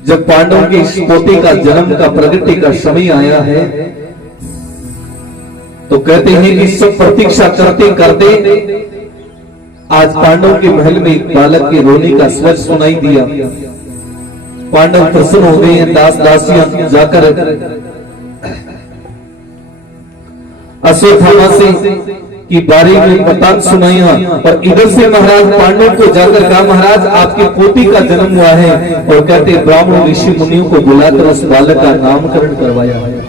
जब पांडव के इस पोते का जन्म का प्रगति का समय आया है तो कहते हैं कि सब प्रतीक्षा करते करते आज पांडव के महल में एक बालक के रोने का स्वर सुनाई दिया। पांडव प्रसन्न हो गए हैं, दास दासियां जाकर अश्वत्थामा से की बारे में बता सुनाया। और इधर से महाराज पांडव को जाकर कहा महाराज आपके पोती का जन्म हुआ है, और कहते ब्राह्मण ऋषि मुनियों को बुलाकर उस बालक का नामकरण करवाया है।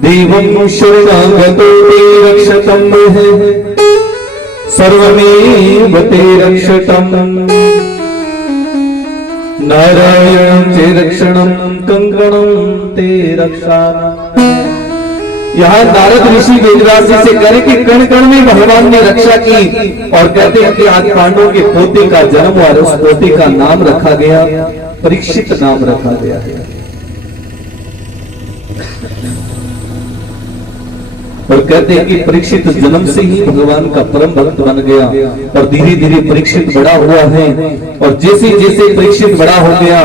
देवं शरणागतो ते रक्षतम् सर्वमेव ते रक्षतम् नारायणं च रक्षणं कंकणं ते रक्षामि। यहाँ नारद ऋषि वेदव्यास जी से कहे कि कण कण में भगवान ने रक्षा की, और कहते हैं कि आज पांडवों के पोते का जन्म हुआ, उस पोते का नाम रखा गया परीक्षित नाम रखा गया है। और कहते हैं कि परीक्षित जन्म से ही भगवान का परम भक्त बन गया और धीरे धीरे परीक्षित बड़ा हुआ है। और जैसे जैसे परीक्षित बड़ा हो गया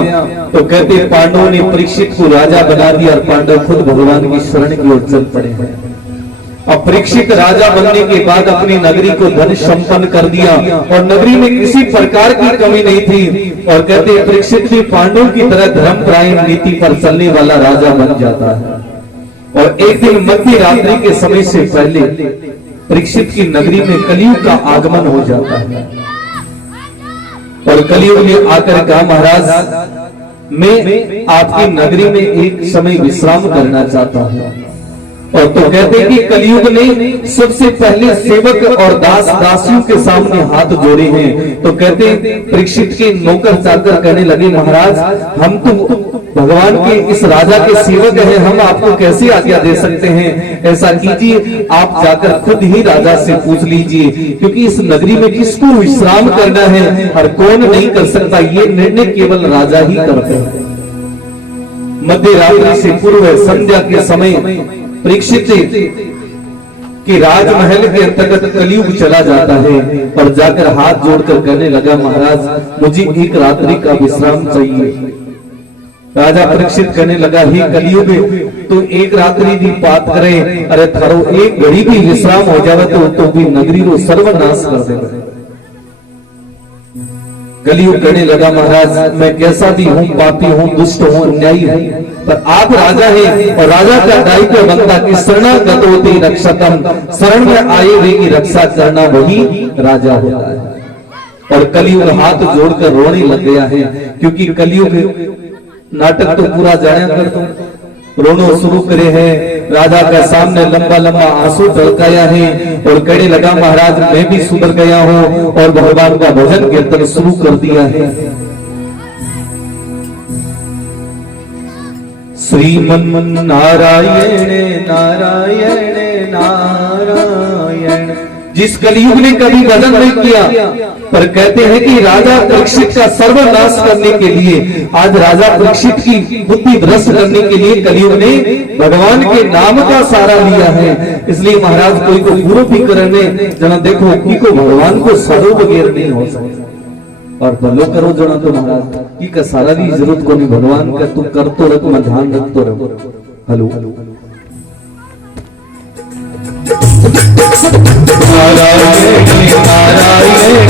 तो कहते हैं पांडवों ने परीक्षित को राजा बना दिया और पांडव खुद भगवान की शरण की ओर चल पड़े हैं। अब परीक्षित राजा बनने के बाद अपनी नगरी को धन संपन्न कर दिया और नगरी में किसी प्रकार की कमी नहीं थी। और कहते हैं परीक्षित भी पांडवों की तरह धर्मपरायण नीति पर चलने वाला राजा बन जाता है। और एक दिन मध्य रात्रि के समय से पहले परीक्षित की नगरी में कलयुग का आगमन हो जाता है। और कलयुग ने आकर कहा महाराज मैं आपकी नगरी में एक समय विश्राम करना चाहता हूं। और तो कहते हैं कि कलयुग ने सबसे पहले सेवक और दास दासियों के सामने हाथ जोड़े हैं। तो कहते हैं परीक्षित के नौकर चाकर कहने लगे महाराज हम तो भगवान के इस राजा के सेवक हैं, हम आपको कैसे आज्ञा दे सकते हैं। ऐसा कीजिए आप जाकर खुद ही राजा से पूछ लीजिए, क्योंकि इस नगरी में किसको विश्राम करना है हर कौन नहीं कर सकता, ये निर्णय केवल राजा ही करते हैं। मध्य रात्रि से पूर्व संध्या के समय परीक्षित कि राजमहल के अंतर्गत कलयुग चला जाता है और जाकर हाथ जोड़कर कहने लगा महाराज मुझे एक रात्रि का विश्राम चाहिए। राजा परीक्षित कहने लगा ही कलयुग तो एक रात्रि की बात करे, अरे थारो एक घड़ी भी विश्राम हो जावे तो भी नगरी को सर्वनाश कर देगा। कलयुग कहने लगा महाराज मैं कैसा भी हूँ, पापी हूँ, दुष्ट हूँ, अन्यायी हूँ, पर आप राजा हैं और राजा का दायित्व बनता कि शरणागत होती रक्षकम, शरण में आए हुए की रक्षा करना वही राजा होता है। और कलयुग हाथ जोड़कर रोने लग गया है, क्योंकि कलयुग नाटक तो पूरा जाया कर दो रोनो शुरू करे हैं। राजा के सामने लंबा लंबा आंसू ढलकाया है और कहने लगा महाराज मैं भी सुधर गया हूँ और भगवान का भजन कीर्तन शुरू कर दिया है। श्रीमन नारायण नारायण नारायण। जिस कलयुग ने कभी भजन नहीं किया, पर कहते हैं कि राजा परीक्षित का सर्वनाश करने के लिए, आज राजा परीक्षित की बुद्धि भ्रष्ट करने के लिए कलयुग ने भगवान के नाम का सहारा लिया है। इसलिए महाराज कोई को गुरु भी करने जना देखो की को भगवान को सारो बगैर नहीं हो सकता और भलो करो जना तो महाराज की का सारा की जरूरत को नहीं, भगवान का तू कर तो रख मैं ध्यान रख तो रहो। हेलो नारायण नारायण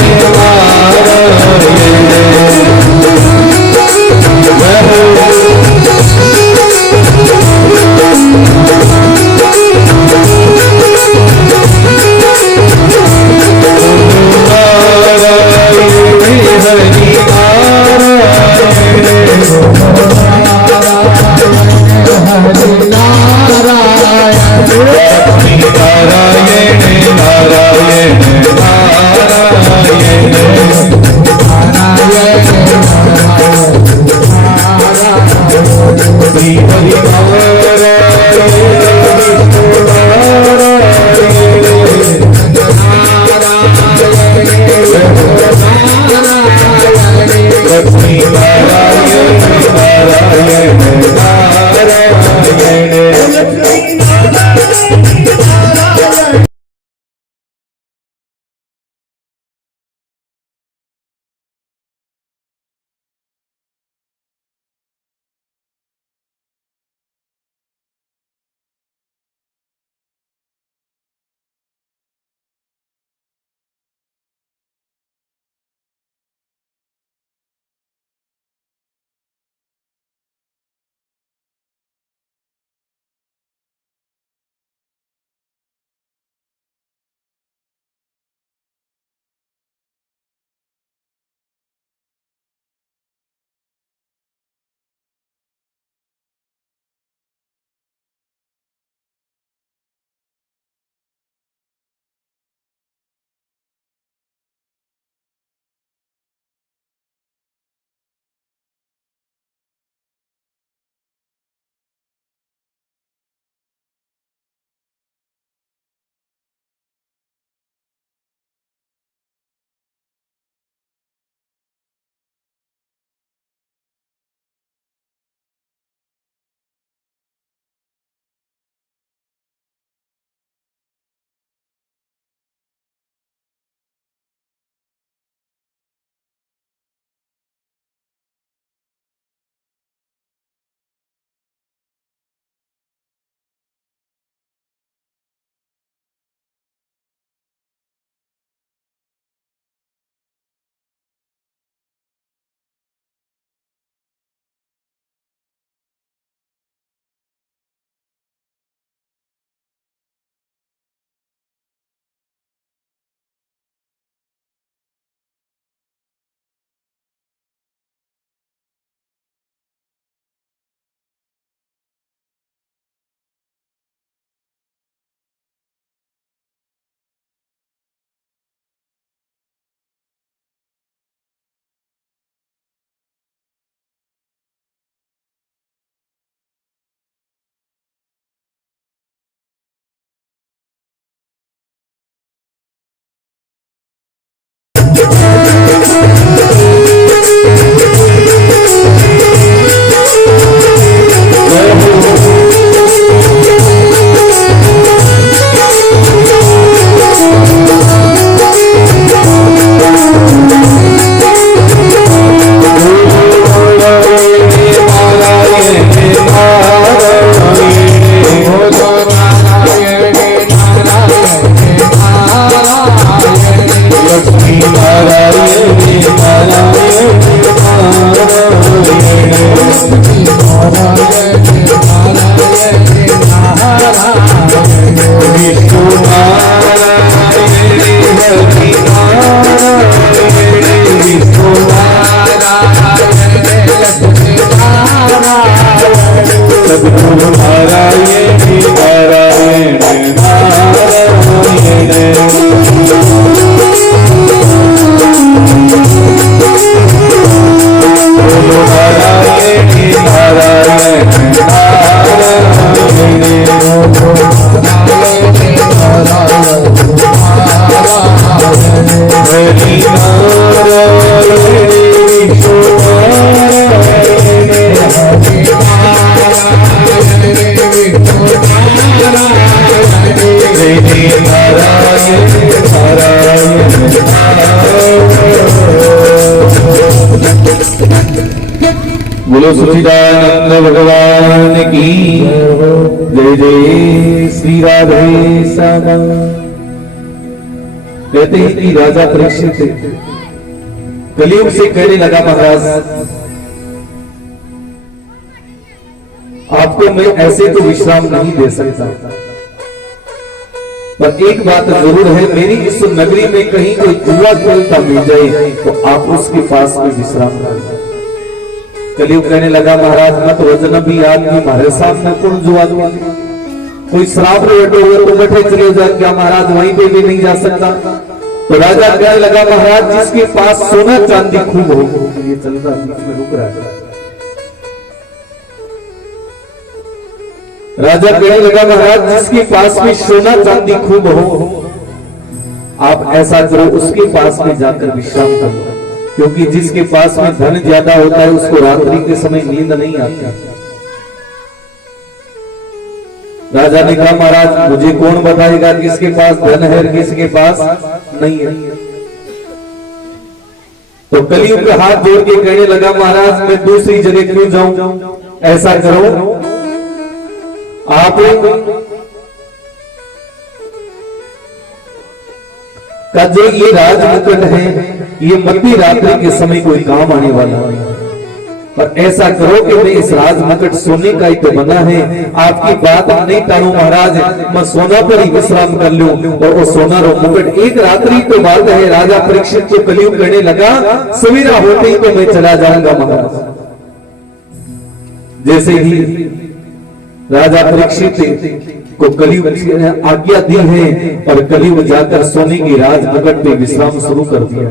बोलो सच्चिदानंद भगवान की जय जय श्री राधे श्यामा। कहते हैं कि राजा परीक्षित कलयुग से कहने लगा, महाराज आपको मैं ऐसे तो विश्राम नहीं दे सकता, पर एक बात जरूर है, मेरी इस नगरी में कहीं कोई जुआ खेलता मिल जाए तो आप उसके पास में विश्राम करें। कलयुग कहने लगा, महाराज मत वजन भी आदमी हमारे सामने कौन जुआ खेले, कोई श्राप बैठे हुए तो बैठे चले जाए, क्या महाराज वहीं पे भी नहीं जा सकता। तो राजा कहने लगा, महाराज जिसके पास सोना चांदी खूब हो, ये चल रहा बीच में रुक रहा है। राजा कहने लगा, महाराज जिसके पास में सोना चांदी खूब हो, आप ऐसा करो उसके पास में जाकर विश्राम करो, क्योंकि जिसके पास में धन ज्यादा होता है उसको रात्रि के समय नींद नहीं आती। राजा ने कहा, महाराज मुझे कौन बताएगा किसके पास धन है किसके पास नहीं है। तो कलयुग का हाथ जोड़ के कहने लगा, महाराज मैं दूसरी जगह क्यों जाऊं, ऐसा करो आप का जो ये राज मुकुट है ये मध्य रात्रि के समय कोई काम आने वाला है, पर ऐसा करो कि मैं इस राज मुकुट सोने का ही तो बना है, आपकी बात नहीं टालू महाराज, मैं सोना पर ही विश्राम कर लूं। और वो सोना रो मुकुट एक रात्रि तो बात है। राजा परीक्षित को कलयुग करने लगा, सवेरा होते ही तो मैं चला जाऊंगा महाराज। जैसे ही राजा परीक्षित को कलयुग ने आज्ञा दी है और कलयुग जाकर सोने की राज मुकुट पे विश्राम शुरू कर दिया।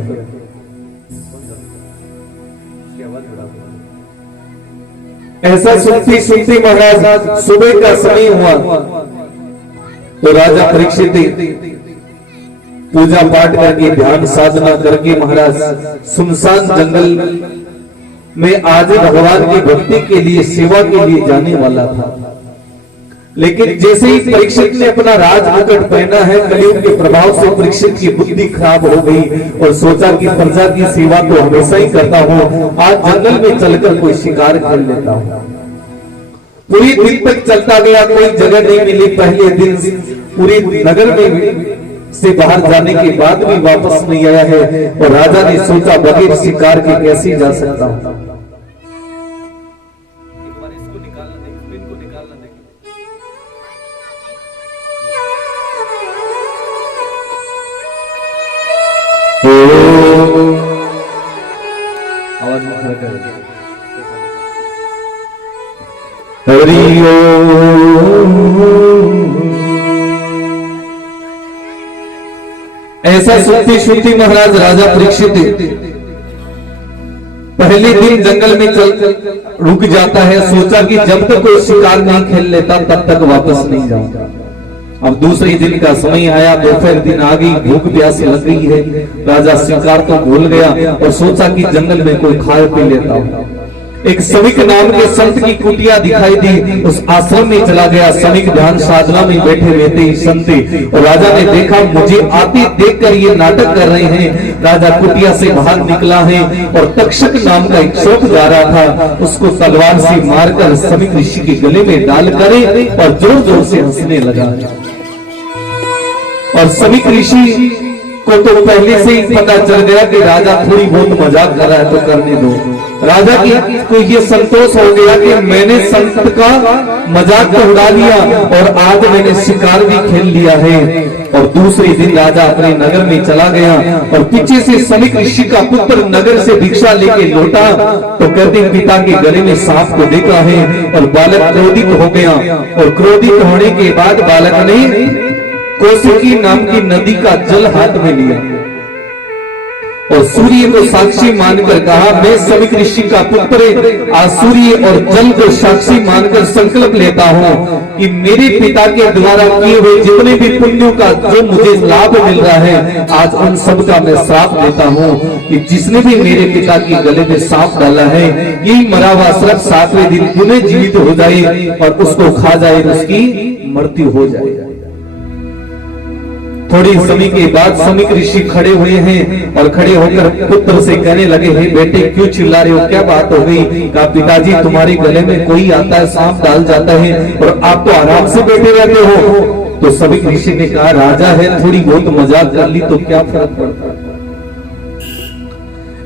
ऐसा सुनते सुनते महाराज सुबह का समय हुआ तो राजा परीक्षित पूजा पाठ करके ध्यान साधना करके महाराज सुनसान जंगल में आज भगवान की भक्ति के लिए सेवा के लिए जाने वाला था। लेकिन जैसे ही परीक्षित ने अपना राज मुकुट पहना है, कलयुग के प्रभाव से परीक्षित की बुद्धि खराब हो गई और सोचा कि प्रजा की सेवा तो हमेशा ही करता हूँ, आज जंगल में चलकर कोई शिकार कर लेता हूँ। पूरी दिन तक चलता गया, कोई जगह नहीं मिली। पहले दिन पूरी नगर में से बाहर जाने के बाद भी वापस नहीं आया है और राजा ने सोचा बगैर शिकार के कैसे जा सकता हूँ। हरि ऐसा सुनते सुनते महाराज राजा परीक्षित पहले दिन जंगल में चल रुक जाता है। सोचा कि जब तक कोई शिकार नहीं खेल लेता तब तक वापस नहीं जाऊंगा। अब दूसरे दिन का समय आया, दोपहर दिन आ गई, भूख प्यास लग गई है। राजा शिकार तो भूल गया और सोचा कि जंगल में कोई खाए पी लेता हो। एक सविक नाम के संत की कुटिया दिखाई दी, उस आश्रम में चला गया। सविक ध्यान साधना में बैठे हुए थे संत, और राजा ने देखा मुझे आते देखकर ये नाटक कर रहे हैं। राजा कुटिया से बाहर निकला है और तक्षक नाम का एक सर्प जा रहा था, उसको तलवार से मारकर सविक ऋषि के गले में डालकर और जोर जोर से हंसने लगा। और सविक ऋषि को तो पहले से ही पता चल गया कि राजा थोड़ी बहुत मजाक कर रहा है, तो करने दो। राजा की को ये संतोष हो गया कि मैंने संत का मजाक तो उड़ा लिया और आज मैंने शिकार भी खेल लिया है। और दूसरे दिन राजा अपने नगर में चला गया और पीछे से सविक ऋषि का पुत्र नगर से भिक्षा लेके लौटा तो कहते पिता के गले में सांप को देखा है और बालक क्रोधित हो गया। और क्रोधित होने के बाद बालक ने कौशिकी नाम की नदी का जल हाथ में लिया और सूर्य को साक्षी मानकर कहा, मैं सविक ऋषि का पुत्र आज सूर्य और जल को साक्षी मानकर संकल्प लेता हूँ कि मेरे पिता के द्वारा किए हुए जितने भी पुण्यों का जो मुझे लाभ मिल रहा है, आज उन सब का मैं श्राप देता हूँ कि जिसने भी मेरे पिता की गले में सांप डाला है, यही मरा हुआ सर्प 7वें दिन पुनः जीवित हो जाए और उसको खा जाए, उसकी मृत्यु हो जाए। थोड़ी समय के बाद सविक ऋषि खड़े हुए हैं और खड़े होकर पुत्र से कहने लगे, हे बेटे क्यों चिल्ला रहे हो, क्या बात हो गई? कहा पिताजी तुम्हारे गले में कोई आता है, सांप डाल जाता है और आप तो आराम से बैठे रहते हो। तो सविक ऋषि ने कहा, राजा है थोड़ी बहुत मजाक कर ली तो क्या फर्क पड़ता।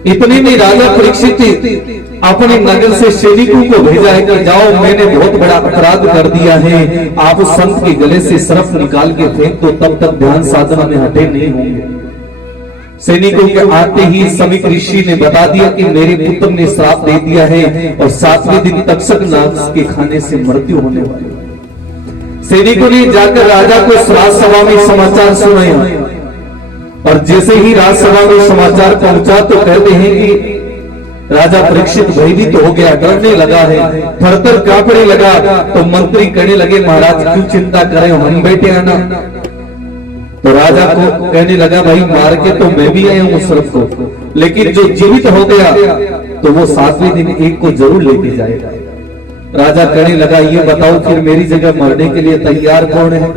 इतने में राजा परीक्षित अपने नगर से सैनिकों को भेजा है कि जाओ मैंने बहुत बड़ा अपराध कर दिया है, आप संत के गले से सर्प निकाल के फेंक दो, तब तक ध्यान साधना में हटे नहीं होंगे। सैनिकों के आते ही सविक ऋषि ने बता दिया कि मेरे पुत्र ने श्राप दे दिया है और 7वें दिन तक्षक नाग के खाने से मृत्यु होने वाली। सैनिकों ने जाकर राजा को राजसभा में समाचार सुनाया और जैसे ही राजसभा में समाचार पहुंचा तो कहते हैं कि राजा परीक्षित भयभीत हो गया, डरने लगा है, थरथर कांपने लगा। तो मंत्री कहने लगे, महाराज क्यों चिंता करें, हम बैठे हैं ना। तो राजा को कहने लगा, भाई मार के तो मैं भी आया हूं सर्प को, लेकिन जो जीवित हो गया तो वो 7वें दिन एक को जरूर लेके जाएगा। राजा कहने लगा, ये बताओ फिर मेरी जगह मरने के लिए तैयार कौन है?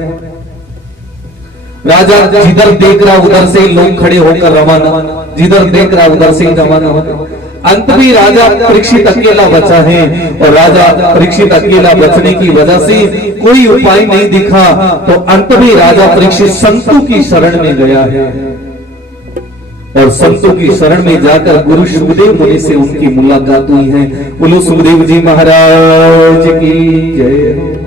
राजा जिधर देख रहा उधर से ही लोग खड़े होकर रवाना, जिधर देख रहा उधर से ही रवाना होगा। अंत में राजा परीक्षित अकेला बचा है और राजा परीक्षित अकेला बचने की वजह से कोई उपाय नहीं दिखा, तो अंत में राजा परीक्षित संतों की शरण में गया है और संतों की शरण में जाकर गुरु सुखदेव मुनि से उनकी मुलाकात हुई है। बोलो सुखदेव जी महाराज की जय।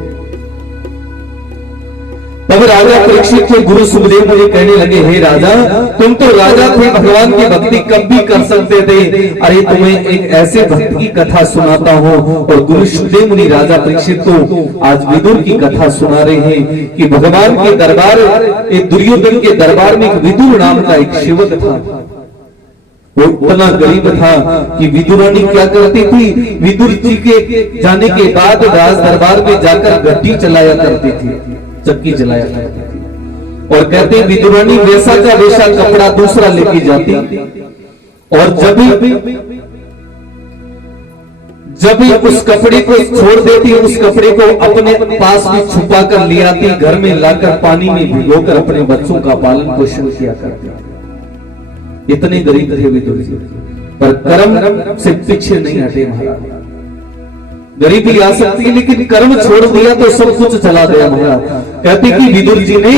तब राजा परीक्षित के गुरु सुखदेव मुनि कहने लगे, हे राजा तुम तो राजा थे, भगवान की भक्ति कब भी कर सकते थे, अरे तुम्हें एक ऐसे भक्त की कथा सुनाता हूँ। और गुरु सुखदेव मुनि राजा परीक्षित को आज विदुर की कथा सुना रहे हैं कि भगवान के दरबार, एक दुर्योधन के दरबार में एक विदुर नाम का एक सेवक था। वो इतना गरीब था कि विदुरानी क्या करती थी, विदुर जी के जाने के बाद राज दरबार में जाकर गड्डी चलाया करती थी, चक्की जलाया करती थी। और कहते विदुरानी वैसा का वैसा कपड़ा दूसरा लेके जाती और जब भी उस कपड़े को छोड़ देती, उस कपड़े को अपने पास में छुपा कर ले आती, घर में लाकर पानी में भिगोकर अपने बच्चों का पालन पोषण किया करती। इतने गरीब थे विदुर जी, पर कर्म से पीछे नहीं हटे महाराज। गरीबी आ सकती है लेकिन कर्म छोड़ दिया तो सब कुछ चला गया महाराज। कहते कि विदुर जी ने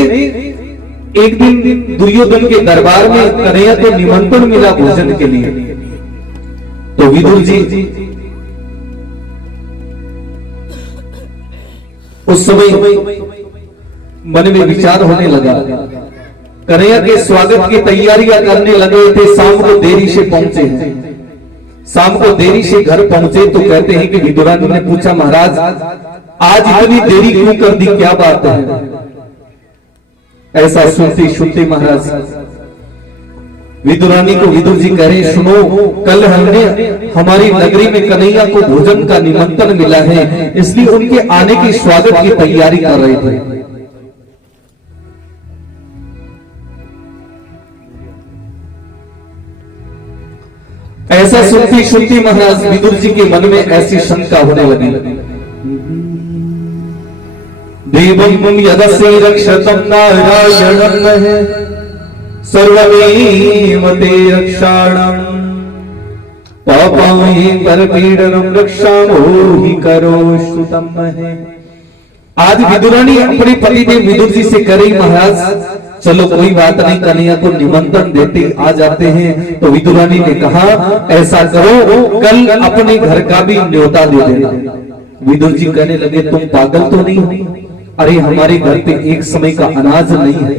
एक दिन दुर्योधन के दरबार में कन्हैया को निमंत्रण मिला भोजन के लिए, तो विदुर जी उस समय मन में विचार होने लगा, कन्हैया के स्वागत की तैयारियां करने लगे थे। शाम को देरी से पहुंचे हैं, शाम को देरी से घर पहुंचे तो कहते हैं कि विदुरानी ने पूछा, महाराज आज इतनी देरी क्यों कर दी, क्या बात है? ऐसा सुनते सुनते महाराज विदुरानी को विदुर जी कह रहे, सुनो कल हमने हमारी नगरी में कन्हैया को भोजन का निमंत्रण मिला है, इसलिए उनके आने की स्वागत की तैयारी कर रहे थे। ऐसा सुनती सुनती महाराज विदुर जी के मन में ऐसी शंका होने लगी। देवं यदस्य रक्षतम नारायणं सर्वमेव ते रक्षाणं पापं हि परपीडनं रक्षामो हि करोस्तुतं महे। आज विदुरानी अपने पतिदेव विदुर जी से करी, महाराज चलो कोई बात नहीं, कन्हैया को निमंत्रण देते आ जाते हैं। तो विदुरानी ने कहा ऐसा करो, कल अपने घर का भी न्योता दे देना। विदुर जी कहने लगे तुम पागल तो नहीं हो? अरे हमारे घर पे एक समय का अनाज नहीं है,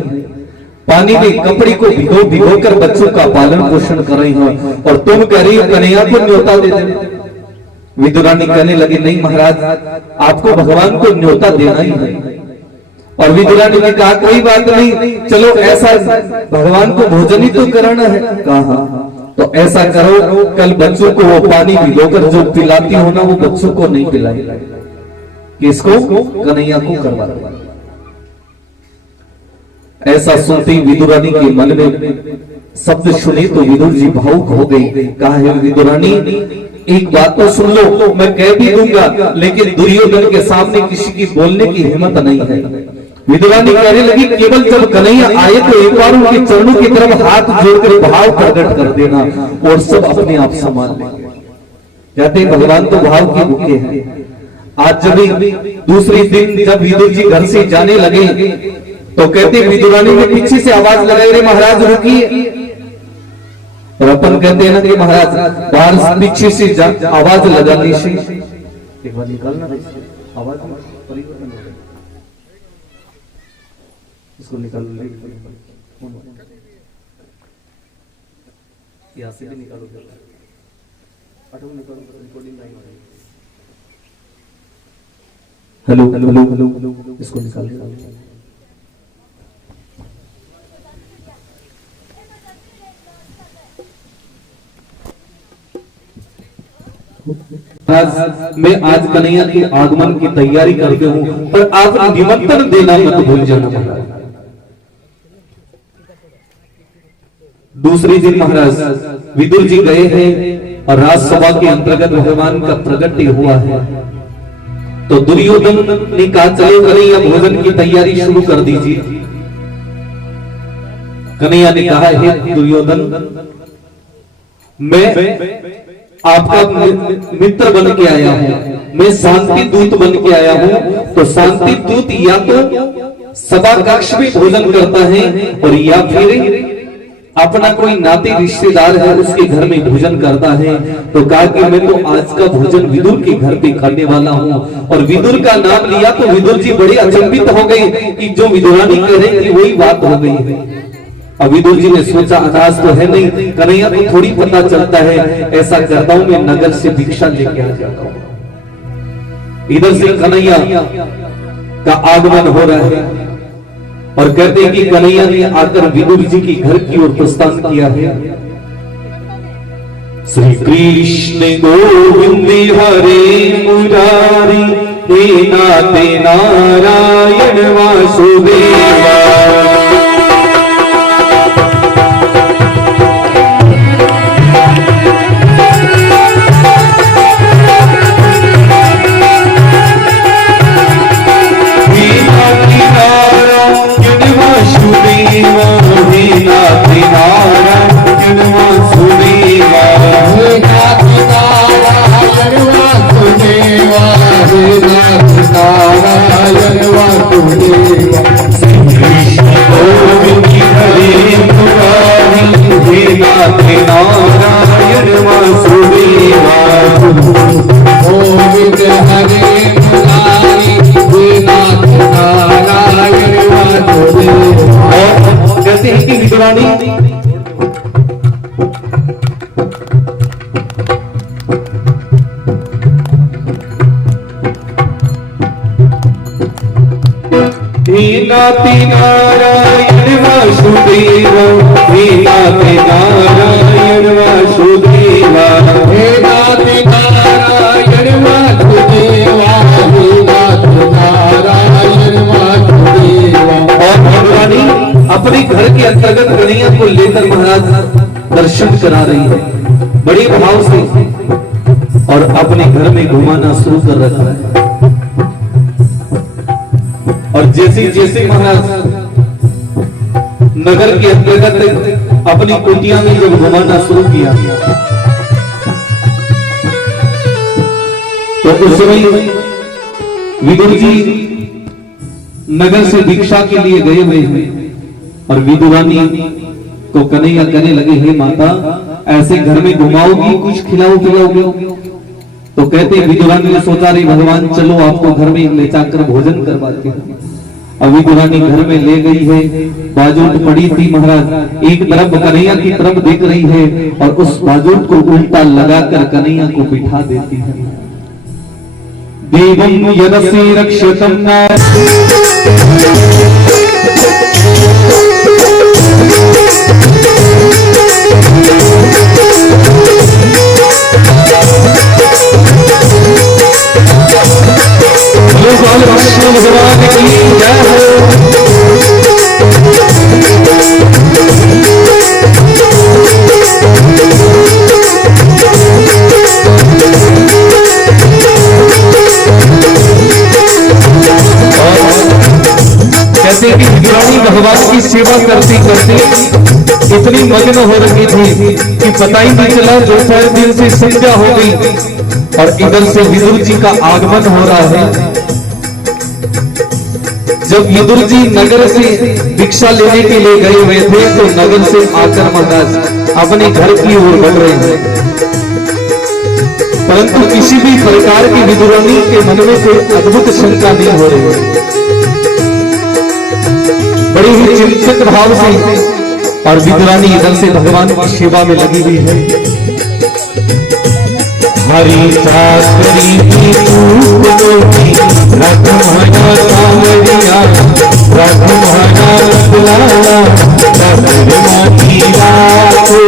पानी में कपड़े को भिगो भिगो कर बच्चों का पालन पोषण कर रही हो, और तुम कह रही हो कन्हैया को न्योता दे देना। विदुरानी कहने लगे नहीं महाराज, आपको भगवान को न्योता देना ही है। और विदुरानी ने कहा कोई बात नहीं, चलो ऐसा भगवान को भोजन ही तो कराना है। कहा तो ऐसा करो, कल बच्चों को वो पानी भिगोकर जो पिलाती हो ना, वो बच्चों को नहीं पिलाई, किसको? कन्हैया को करवा। ऐसा सुनते विदुरानी के मन में शब्द सुने तो विदुर जी भावुक हो गई। कहा है विदुरानी एक बात तो सुन लो, मैं कह भी दूंगा लेकिन दुर्योधन के सामने किसी की बोलने की हिम्मत नहीं है। विदुरानी कहने लगी केवल जब कन्हैया आए तो एक बार उनके चरणों की तरफ हाथ जोड़कर भाव प्रकट कर देना और सब अपने आप संभाल लेंगे। कहते भगवान तो भाव की भूखे हैं। आज जब दूसरी दिन जब विदुर जी घर से जाने लगे तो कहते विदुरानी ने पीछे से आवाज लगाई, रे महाराज रुकिए। और अपन कहते हैं ना कि महाराज बाहर पीछे से आवाज लगाने से एक बार निकालना आवाज परिवर्तन हो गया, इसको निकाल यहाँ से भी निकालो, रिकॉर्डिंग नहीं हो रही। हेलो हेलो हेलो, इसको निकाल। मैं आज कन्हैया के आगमन की तैयारी करके हूं, पर आप निमंत्रण देना मत भूल जाना महाराज। दूसरे दिन महाराज विदुर जी गए हैं और राजसभा के अंतर्गत भगवान का प्रकट हुआ है। तो दुर्योधन ने कहा चलो कन्हैया भोजन की तैयारी शुरू कर दीजिए। कन्हैया ने कहा है दुर्योधन मैं आपका मित्र बन के आया हूं, मैं शांति दूत बन के आया हूं। तो शांति दूत या तो सभा कक्ष में भोजन करता है और या फिर अपना कोई नाते रिश्तेदार है उसके घर में भोजन करता है। तो कहा कि मैं तो आज का भोजन विदुर के घर पे खाने वाला हूं। और विदुर का नाम लिया तो विदुर जी बड़े अचंभित हो गए कि जो विदुरानी कह रही थी वही बात हो गई है। अब विदुर जी ने सोचा अनाज तो है नहीं, कन्हैया को थोड़ी पता चलता है, ऐसा करता हूं मैं नगर से भिक्षा लेके आ जाता हूं। इधर से कन्हैया का आगमन हो रहा है और कहते हैं कि कन्हैया ने आकर विदुर जी की घर की ओर प्रस्थान किया है। श्री कृष्ण गोविंद हरे मुरारी हे नाते नारायण वासुदेवा। कहते हैं कि विदुरानी हे नाते नारायण वासुदेव, हे नाते नारायण वासुदेवा, हे नाते नारायण वासुदेवा, हे नाते नारायण वासुदेवा। और भगवानी अपने घर के अंतर्गत कन्हैया को लेकर महाराज दर्शन करा रही है। बड़े भाव से और अपने घर में घुमाना शुरू कर रखा है। और जैसे जैसे महाराज नगर के अंतर्गत अपनी कुटिया में जब घुमाना शुरू किया तो उस समय विदुर जी नगर से भिक्षा के लिए गए हुए हैं और विदुरानी को कन्हैया कहने लगे, हे माता ऐसे घर में घुमाओगी, कुछ खिलाओ पिलाओगे? तो कहते विदुरानी ने सोचा, रे भगवान चलो आपको घर में ले जाकर भोजन करवाते हैं। अब विदुरानी घर में ले गई है, बाजूट पड़ी थी महाराज, एक तरफ कन्हैया की तरफ देख रही है और उस बाजूट को उल्टा लगाकर कन्हैया को बिठा देती है। देवं यदसि रक्षतम भगवान की जय हो। कहते कि विदुरानी भगवान की सेवा करती करते इतनी मग्न हो रही थी कि पता ही नहीं चला, दोपहर दिन से संध्या हो गई और इधर से विदुर जी का आगमन हो रहा है। जब विदुर जी नगर से भिक्षा लेने के लिए गए हुए थे तो नगर से आकर महाराज अपने घर की ओर बढ़ रहे हैं, परंतु किसी भी प्रकार की विदुरानी के मन में कोई अद्भुत शंका नहीं हो रही है। बड़ी ही चिंतित भाव से और विदुरानी इधर से भगवान की सेवा में लगी हुई है। हरि चाकरी की रघुमना कांवरिया, रघुमना बुलाला, रघुमती रातो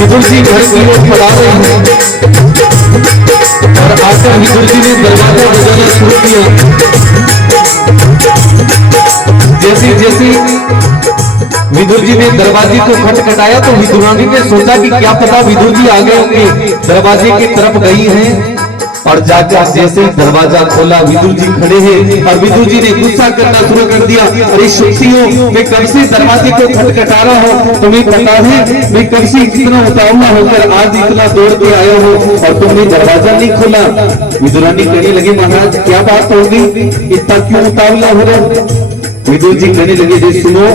विदुर जी घर की ओर पड़ा रहे हैं और आकर विदुर जी ने दरवाजा बजाना शुरू किया। जैसे जैसे विदुर जी ने दरवाजे को खटखटाया तो विदुरानी ने सोचा कि क्या पता विदुर जी आ गए होंगे, दरवाजे की तरफ गई हैं और जाकर जैसे दरवाजा खोला विदुर जी खड़े हैं और विदुर जी ने गुस्सा करना शुरू कर दिया, अरे शुक्तियों मैं कब से दरवाजे को खटखटा रहा हूँ, तुम्हें पता है मैं कब से इतना उतावला होकर आज इतना दौड़ के आया हूँ और तुमने दरवाजा नहीं खोला। विदुरानी कहने लगी, महाराज क्या बात होगी, इतना क्यों उतावला हो रहा? विदुर जी कहने लगे, जी सुनो,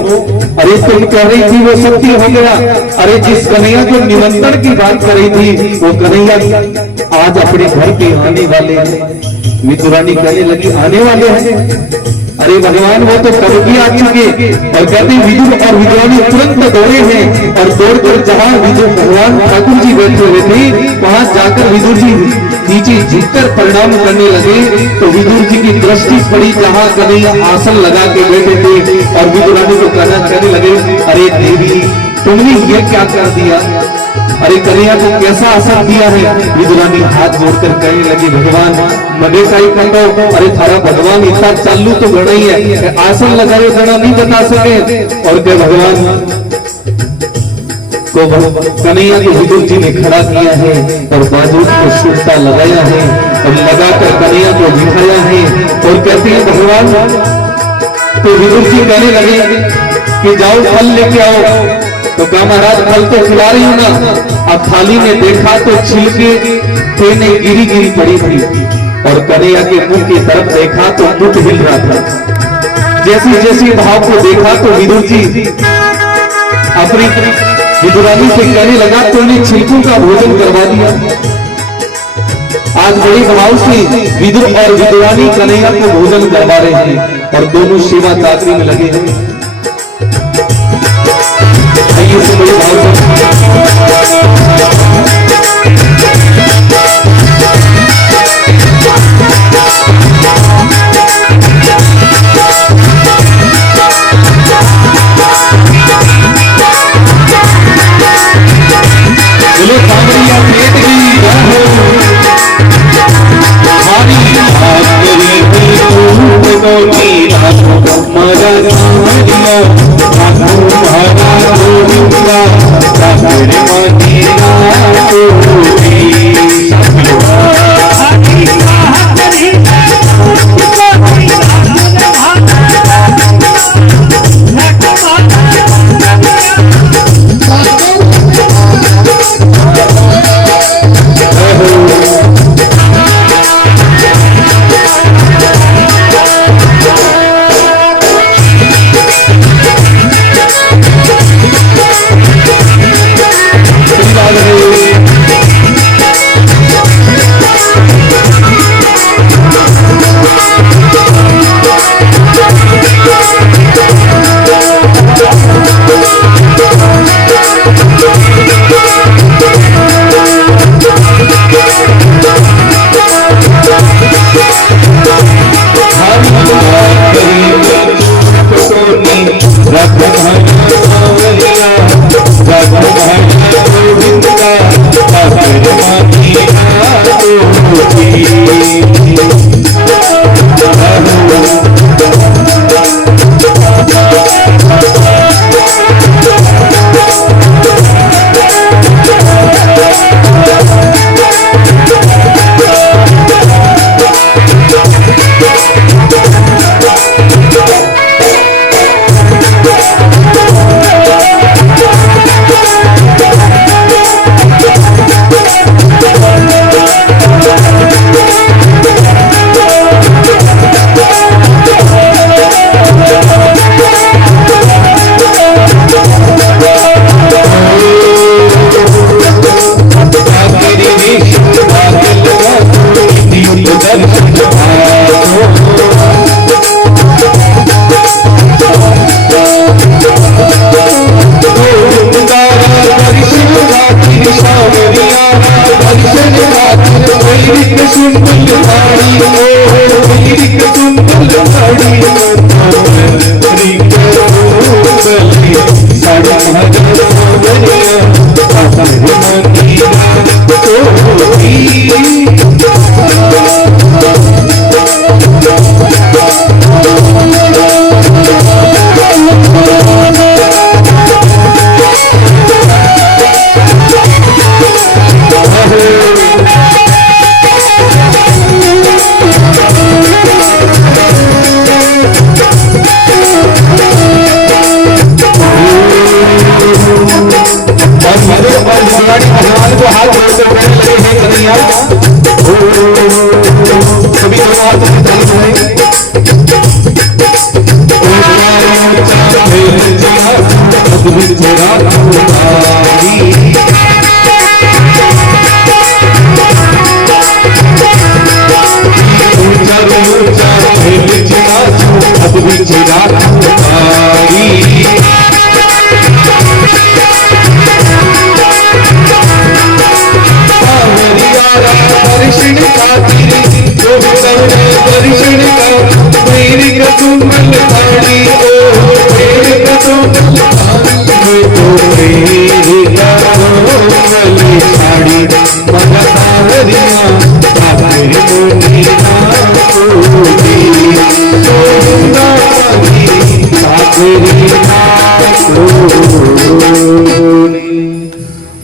अरे तुम कह रही थी वो शक्ति हो गया, अरे जिस कन्हैया को निमंत्रण की बात कर रही थी वो कन्हैया आज अपने घर पे आने वाले हैं। विदुरानी कहने लगी, आने वाले हैं? अरे भगवान वो तो कब भी आ चुके। और कहते विदुर और विदुरानी तुरंत दौड़े हैं और दौड़कर जहां विदुर भगवान ठाकुर जी बैठे हुए थे वहां जाकर विदुर जी नीचे झुककर प्रणाम करने लगे तो विदुर जी की दृष्टि पड़ी जहां कन्हैया आसन लगा के बैठे थे और विदुरानी को कहने लगे, अरे देवी तुमने ये क्या कर दिया, अरे कन्हैया को कैसा असर दिया है? विदुरानी हाथ जोड़कर कहने लगी, भगवान मने का ही कर दो, अरे थारा भगवान इतना चालू तो गणा ही है, आसन लगाए गणा नहीं बता सके। और क्या भगवान को कन्हैया को विदुर जी ने खड़ा किया है और बाजूट को सूखता लगाया है और लगाकर कन्हैया को बिठाया है और कहते हैं भगवान, तो विदुर जी कहने लगे कि जाओ फल लेके आओ। तो कहा महाराज फल तो खिला रही हूं ना। अब थाली में देखा तो छिलके खेने गिरी गिरी पड़ी थी और कन्हैया के मुंह की तरफ देखा तो दूध हिल रहा था। जैसी जैसी भाव को देखा तो विदुर जी अपनी विदुरानी से कहने लगा, तुमने छिलकों का भोजन करवा दिया। आज बड़ी भाव से विदुर और विदुरानी कन्हैया को भोजन करवा रहे हैं और दोनों सेवा चाकरी में लगे हैं। आइए से बड़ी भाव से बोलो सांवरिया पेट की जय हो। हमारी आखिरी धूप को नीला हमारा सांवरिया हमारा गोविंदा सागर मदीना कोटी।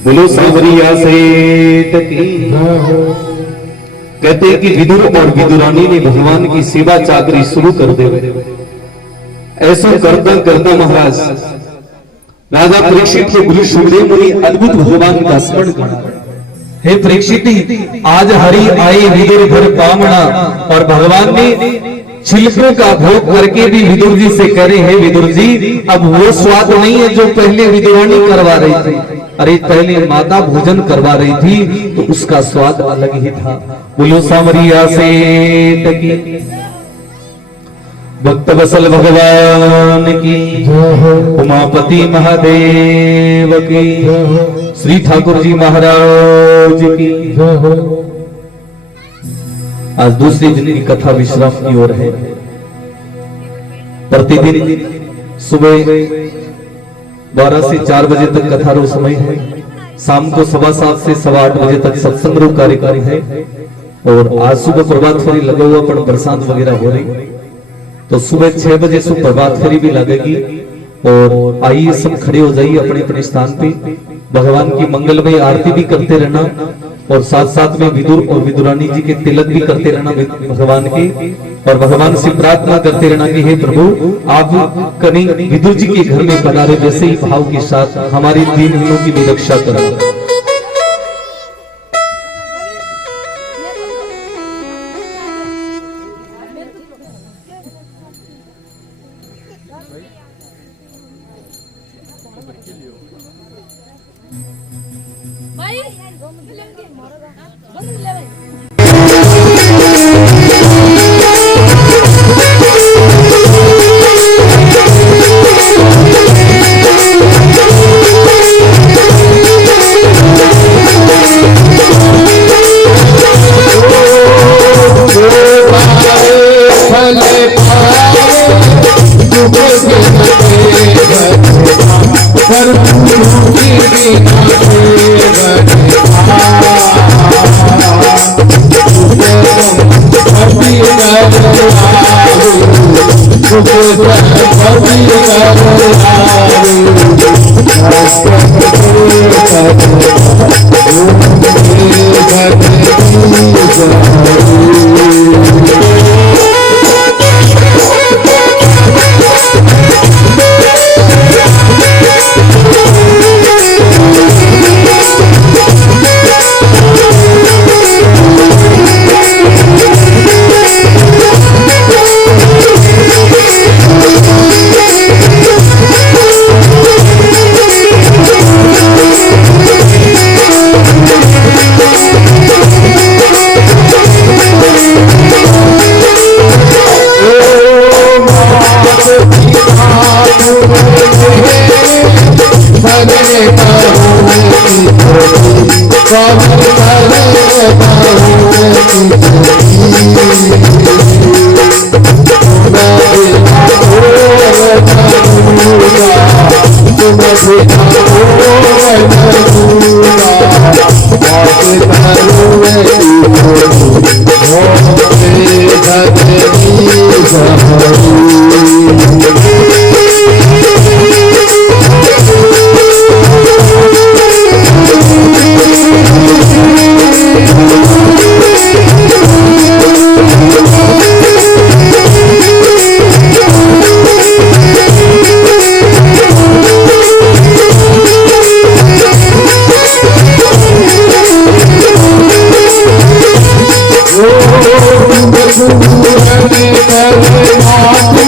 बोलो सांवरिया सेठ की। कहते हैं कि विदुर और विदुरानी ने भगवान की सेवा चाकरी शुरू कर दे। ऐसा करता करता महाराज राजा परीक्षित के गुरु सुखदेव मुनि अद्भुत भगवान का स्मरण कर। हे परीक्षित, आज हरि आए विदुर भर कामना, और भगवान ने छिलकों का भोग करके भी विदुर जी से कह रहे हैं, विदुर जी अब वो स्वाद नहीं है जो पहले विदुरानी करवा रही थी। अरे पहले माता भोजन करवा रही थी तो उसका स्वाद अलग ही था। बोलो सामरिया सेठ की, भक्त वसल भगवान की, उमापति महादेव की, श्री ठाकुर जी महाराज की। आज दूसरे दिन की कथा विश्राम की ओर है। प्रतिदिन सुबह 12 से 4 बजे तक कथा रो समय है, शाम को 7:15 से 8:15 बजे तक सत्संग रो कार्यक्रम है। और आज सुबह प्रभात फेरी लगा हुआ पर बरसात वगैरह हो रही, तो सुबह 6 बजे से प्रभात फेरी भी लगेगी। और आइए सब खड़े हो जाइए अपने अपने स्थान पे, भगवान की मंगलमय आरती भी करते रहना और साथ साथ में विदुर और विदुरानी जी के तिलक भी करते रहना भगवान के, और भगवान से प्रार्थना करते रहना कि हे प्रभु आप कहीं विदुर जी के घर में पधारे, वैसे ही भाव के साथ हमारी दीनहीनों की भी रक्षा करना।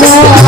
Oh,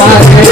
Hare